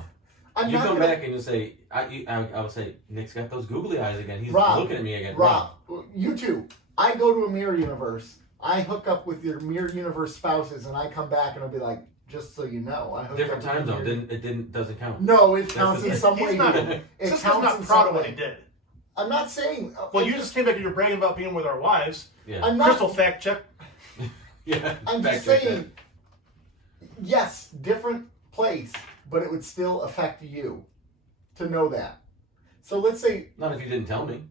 I'm You not come gonna, back and you say, I would say, Nick's got those googly eyes again. He's Rob, looking at me again. Rob, you two. I go to a mirror universe. I hook up with your mirror universe spouses, and I come back and I'll be like, just so you know, I hooked Different up time with zone. your- Doesn't count. No, it counts the in thing. some He's way. not- It Cisco's counts not in proud some of what way. he did. I'm not saying. Well, you just came back and you're bragging about being with our wives. Yeah. I'm not. Crystal fact check. Yeah. I'm just Fact check saying. Yes, different place, but it would still affect you to know that. So let's say. that. Not if you didn't tell me.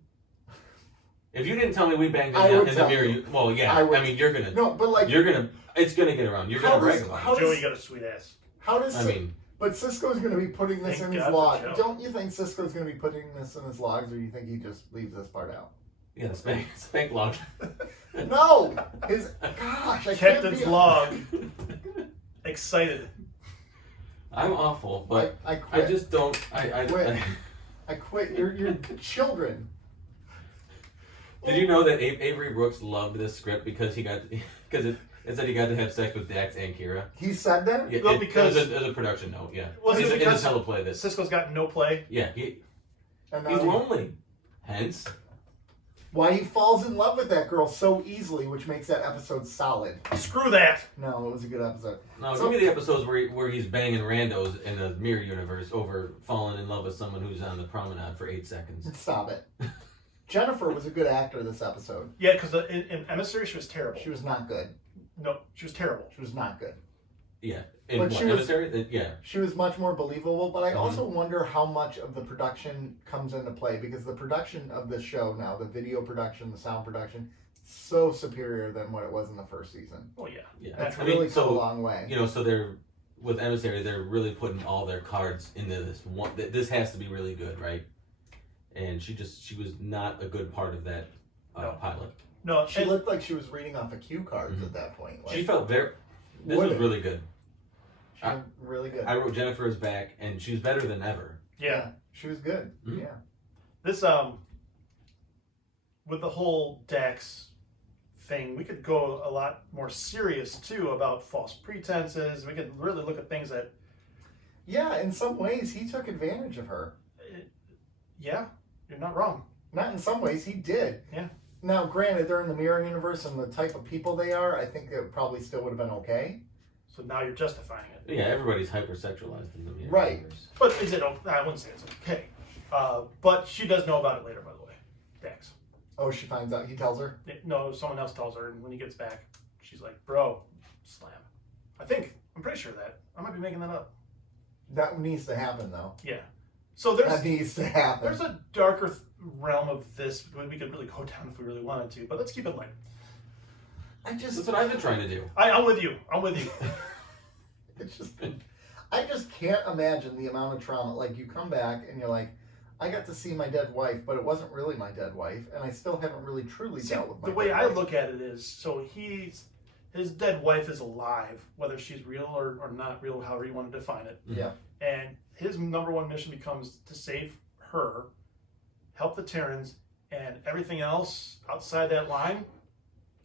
If you didn't tell me we banged I in would the tell mirror, you. well, yeah. I would- I mean, you're gonna. No, but like. It's gonna get around. You're How gonna brag does- about how it. Joey, you got a sweet ass. How does? I mean, But Cisco's going to be putting this Thank in his God for log. Joe. Don't you think Cisco's going to be putting this in his logs, or do you think he just leaves this part out? yeah, spank log. No, his gosh, I can't Captain's be. log. Excited. I'm awful, but I I quit. just don't. Quit. I quit. You're children. Did you know that Avery Brooks loved this script because it said he got to have sex with Dax and Kira? He said that. Yeah, Well, it because- was a production note. Yeah, Was it in because- the teleplay that Cisco's got no play. yeah And he's now lonely, hence why he falls in love with that girl so easily, which makes that episode solid. Screw that. No, it was a good episode. no. So- Give me the episodes where he's banging randos in the mirror universe over falling in love with someone who's on the promenade for 8 seconds. Stop it. Jennifer was a good actor this episode. Yeah, because in Emissary she was terrible. She was not good. No, she was terrible. She was not good. Yeah, in But what, she was- Emissary? Yeah, She was much more believable, but I Mhm. also wonder how much of the production comes into play, because the production of this show now, the video production, the sound production, so superior than what it was in the first season. Oh yeah. yeah. That's I really mean, come a so long way. you know, so they're with Emissary, they're really putting all their cards into this one. This has to be really good, right? And she was not a good part of that No. pilot. No, She and- looked like she was reading off of cue cards Mhm. at that point. Like, She felt very. This Would was it? really good. she was really good. I wrote Jennifer is back, and she's better than ever. yeah. She was good. Mhm. Yeah. This with the whole Dax thing, we could go a lot more serious too about false pretenses. We could really look at things that Yeah, in some ways, he took advantage of her. yeah, you're not wrong. Not in some ways, he did. Yeah. Now, granted, they're in the mirror universe, and the type of people they are, I think it probably still would have been okay. So now you're justifying it. Yeah, everybody's hypersexualized in the mirror Right. universe. But is it? I wouldn't say it's okay. But she does know about it later, by the way. Dax. Oh, she finds out. He tells her. No, someone else tells her, and when he gets back, she's like, "Bro, slam." I'm pretty sure that. I might be making that up. That needs to happen, though. Yeah. So That needs to happen. there's a darker realm of this we could really go down if we really wanted to, but let's keep it light. That's what I've been trying to do. I'm with you. I'm with you. It's just, I just can't imagine the amount of trauma. Like, you come back and you're like, I got to see my dead wife, but it wasn't really my dead wife, and I still haven't really truly See, dealt with my the way dead I wife. look at it is, so his dead wife is alive, whether she's real or not real, however you want to define it. Yeah. And his number one mission becomes to save her, help the Terrans, and everything else outside that line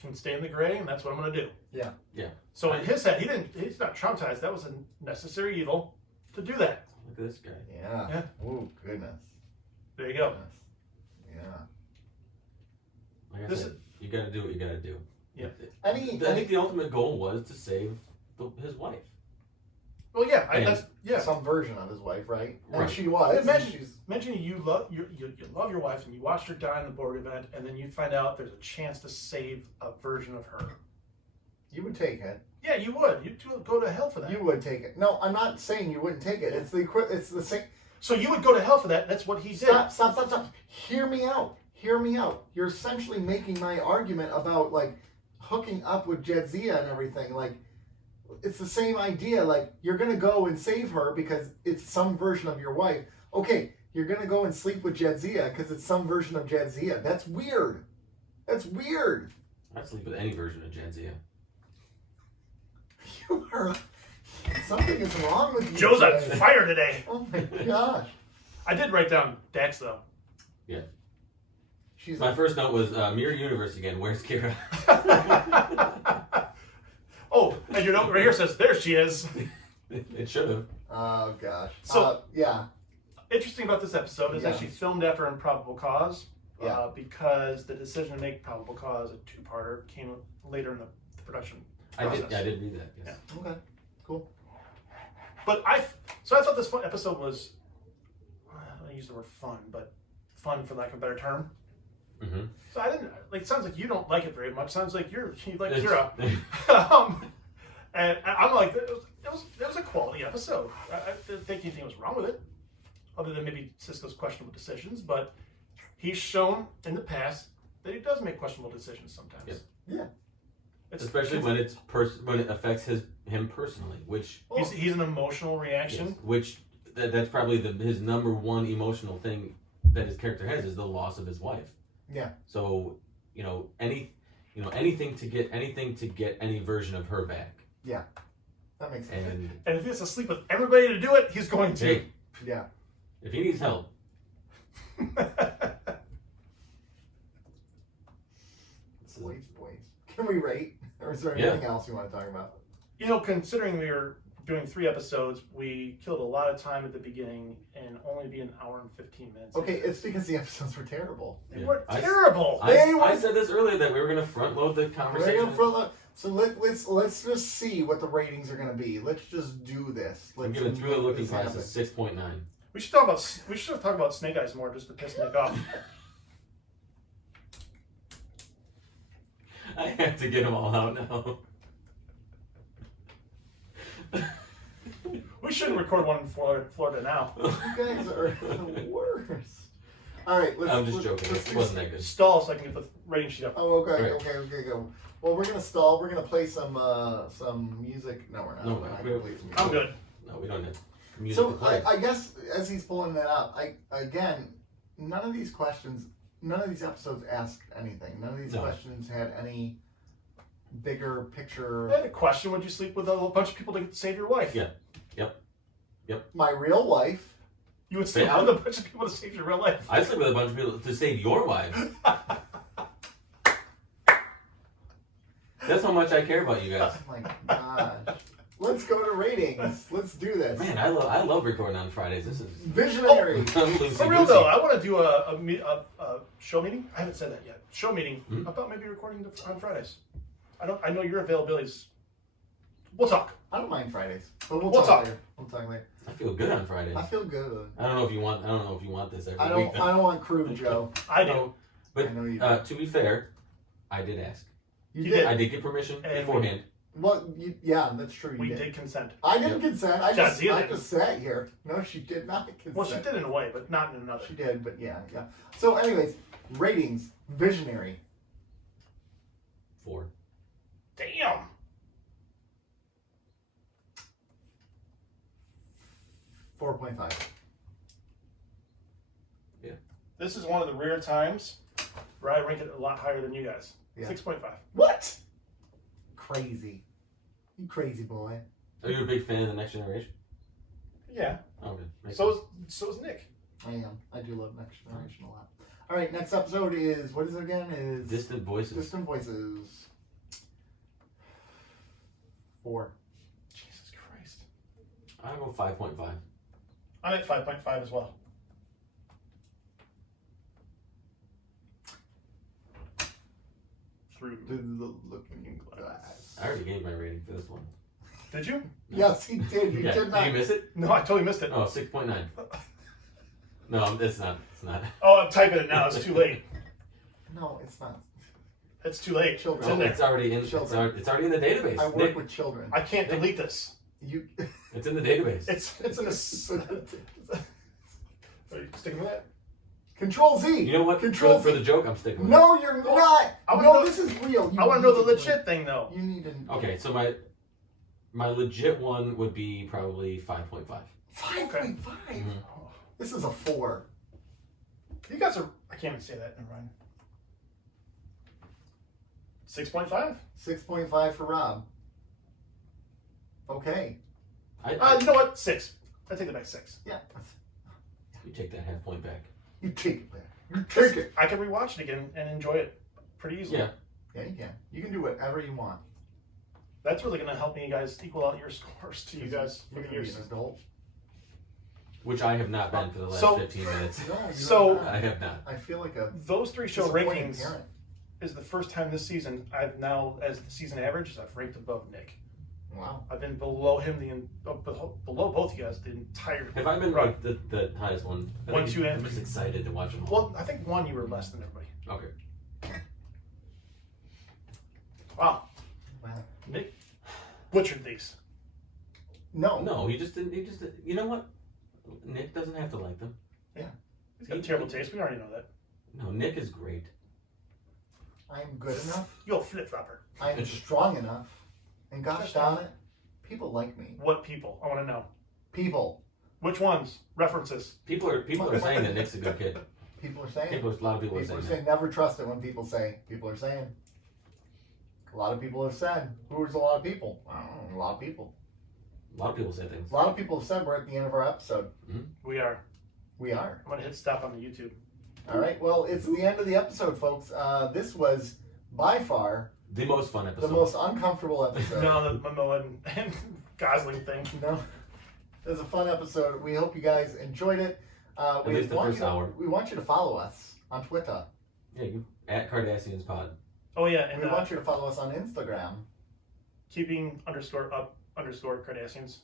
can stay in the gray, and that's what I'm going to do. Yeah. Yeah. So in his head, he's not traumatized. That was a necessary evil to do that. Look at this guy. Yeah. Yeah. Oh, goodness. There you go. Goodness. Yeah. Like I This said, you got to do what you got to do. Yeah. I think the ultimate goal was to save his wife. Well, yeah, And- Some version of his wife, right? And Right. she was. and Imagine, she's, imagine you love you love your wife and you watched her die in the Borg event, and then you find out there's a chance to save a version of her. you would take it. Yeah, you would. You'd go to hell for that. You would take it. No, I'm not saying you wouldn't take it. It's the same. So you would go to hell for that. That's what he did. Stop. Hear me out. You're essentially making my argument about, like, hooking up with Jadzia and everything. Like, it's the same idea. Like, you're going to go and save her because it's some version of your wife. Okay, you're going to go and sleep with Jadzia because it's some version of Jadzia. That's weird. I'd sleep with any version of Jadzia. You are... Something is wrong with you Joe's on today. fire today. Oh my gosh. I did write down Dax though. Yeah. She's My first note was Mirror Universe again. Where's Kira? Oh, and your note right here says, there she is. It should have. Oh gosh. So yeah. Interesting about this episode is Yeah. actually filmed after Improbable Cause. Yeah. Because the decision to make Probable Cause a two-parter came later in the production process. I did read that. Yes. Yeah. Okay. Cool. But I thought this episode was, I don't use the word fun, but fun for lack of a better term. Mm-hmm. So I didn't like. It sounds like you don't like it very much. Sounds like you like It's- Kira. And I'm like, it was a quality episode. I didn't think anything was wrong with it, other than maybe Sisko's questionable decisions. But he's shown in the past that he does make questionable decisions sometimes. Yep. Yeah. Especially when when it affects him personally, which he's an emotional reaction. yes, which that's probably his number one emotional thing that his character has is the loss of his wife. Yeah. So anything to get any version of her back. Yeah. That makes sense. And if he has to sleep with everybody to do it, he's going to. Hey, Yeah. if he needs help, Boys. Can we rate? Or is there anything else you want to talk about? Considering we were doing 3 episodes, we killed a lot of time at the beginning and only be an hour and 15 minutes. Okay, it's because the episodes were terrible. They were terrible. I said this earlier that we were going to front load the conversation. So let's just see what the ratings are going to be. Let's just do this. I'm Let's giving Through the Looking this Glass happen. a 6.9. We should have talked about Snake Eyes more just to piss Nick off. I have to get them all out now. We shouldn't record one in Florida now. You guys are the worst. All right, I'm just joking. It wasn't that good. Stall so I can get the rating sheet up. Oh, okay, Right. okay, go. Well, we're gonna stall. We're gonna play some music. No, we're not. No, We're not we- gonna play some music. I'm good. No, we don't have music to So play. I guess as he's pulling that up, none of these episodes asked anything. None of these No. questions had any bigger picture. I had a question. Would you sleep with a bunch of people to save your wife? Yeah. My real wife. You would sleep Yeah. with a bunch of people to save your real life? I sleep with a bunch of people to save your wives. That's how much I care about you guys. Oh my gosh. Let's go to ratings. Let's do this. Man, I love recording on Fridays. This is Visionary. I'm loosey For real goosey. though, I want to do a show meeting. I haven't said that yet. Show meeting Hmm? about maybe recording on Fridays. I know your availabilities. We'll talk. I don't mind Fridays, but we'll We'll talk talk. later. We'll talk later. I feel good on Fridays. I feel good. I don't know if you want this every I week. don't want crew, Joe. I do. No, but I know you do. to be fair, I did ask. You you did. did. I did get permission And beforehand. Well, yeah, that's true. You We did. did consent. I didn't consent. I Jadzia did. just sat here. No, she did not consent. Well, she did in a way, but not in another. She did, but yeah. So, anyways, ratings. Visionary. 4. Damn. $4.5. This is one of the rare times where I rank it a lot higher than you guys. Yeah. 6.5. What? Crazy. You crazy boy. Are you a big fan of the Next Generation? Yeah. Okay. Makes So is Nick. I am. I do love Next Generation a lot. All right, next episode is, what is it again? Is Distant Voices. Distant Voices. 4. Jesus Christ. I'll go 5.5. I'm at 5.5 as well. Through The Looking Glass. I already gave my rating for this one. Did you? Yes, he did. You Yeah. did Did not. you miss it? No, I totally missed it. Oh, 6.9. No, it's not. It's not. Oh, I'm typing it now. It's too late. No, it's not. It's too late. Children. It's in there. It's already in. Children. It's already in the database. I work Nick, with children. I can't delete this. You. it's in the database. It's in a. Are you sticking with that? Control Z. You know what? Control for Z. the joke, I'm sticking with No, you're not. I wanna No, know- this is real. You I want to know the need legit thing though. You need to. it. Okay, so my legit one would be probably 5.5. 5.5. Mhm. This is a 4. You guys are. I can't even say that. Never mind. 6.5. 6.5 for Rob. Okay. You know what? 6. I take it back 6. Yeah. You take that half point back. You take it back. Take it. I can rewatch it again and enjoy it pretty easily. Yeah. Yeah, you can. You can do whatever you want. That's really going to help me guys equal out your scores to you guys for You're the gonna be years. an adult. Which I have not been for the last So- 15 minutes. No, you're So- not. I have not. I feel like a Those three show disappointed rankings parent. is the first time this season I've now, as the season averages, I've ranked above Nick. Wow. I've been below him, below both you guys the entire. Have I been Right. like the highest one? I One, think two, I'm and just excited to watch them all. Well, I think one you were less than everybody. Okay. Wow, Wow. Nick butchered these. No. No, he just didn't. He just. You know what? Nick doesn't have to like them. He's got a terrible taste. We already know that. No, Nick is great. I'm good enough. You're a flip flopper. I'm strong enough. And gosh darn it, people like me. What people? I want to know. People. Which ones? References. People are saying that Nick's a good kid. People are saying. A lot of people are People are saying saying never trust it when people say. People are saying. A lot of people have said. Who's a lot of people? I don't know, a lot of people. that. A lot of people say things. A lot of people have said we're at the end of our episode. We are. We are. I'm gonna hit stop on the YouTube. All right. Well, it's the end of the episode, folks. This was by far The most fun the episode. most uncomfortable episode. No, the Momoa and Gosling thing. No. It was a fun episode. We hope you guys enjoyed it. At least the first hour. We want you to follow us on Twitter. Yeah, you at Cardassians Pod. Oh yeah, and We want you to follow us on Instagram keeping _up_ Cardassians.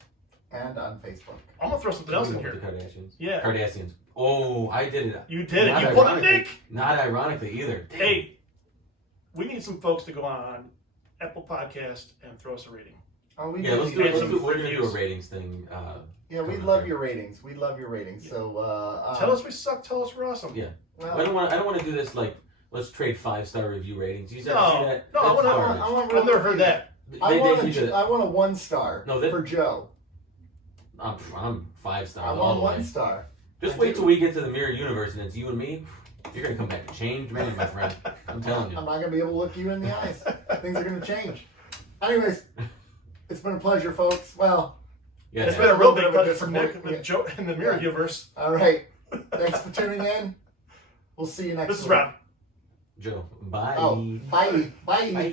and on Facebook. I'm gonna throw something else in The here. Kardashians. Yeah, Cardassians. Oh, I did it. you did it. Not You pulled it, ironically- Nick. Not ironically either. Damn. Hey, we need some folks to go on Apple Podcast and throw us a rating. Oh, we Yeah, let's do need it. some We're gonna do a reviews. ratings thing. Yeah, we coming love up your ratings. We love your ratings. Yeah. So Tell us we suck. Tell us we're awesome. Yeah. well, I don't want to do this like let's trade 5-star review ratings. You said No, see that? no, I That's wanna- garbage. I've never heard that. I They want teach you that. I want a 1 star No, they- for Joe. I'm 5 stars I all want the 1 way. star. Just I wait do. till we get to the mirror universe and it's you and me. You're gonna come back a changed man, my friend. I'm telling you. I'm not gonna be able to look you in the eyes. Things are gonna change. Anyways, it's been a pleasure, folks. Well, Yeah, It's yeah. been a real bit big of a pleasure for Nick disappointment. and Joe in the Mirror Yeah. Universe. all right. Thanks for tuning in. We'll see you next This is week. Rob. Joe. Bye. Oh, bye. Bye. Bye.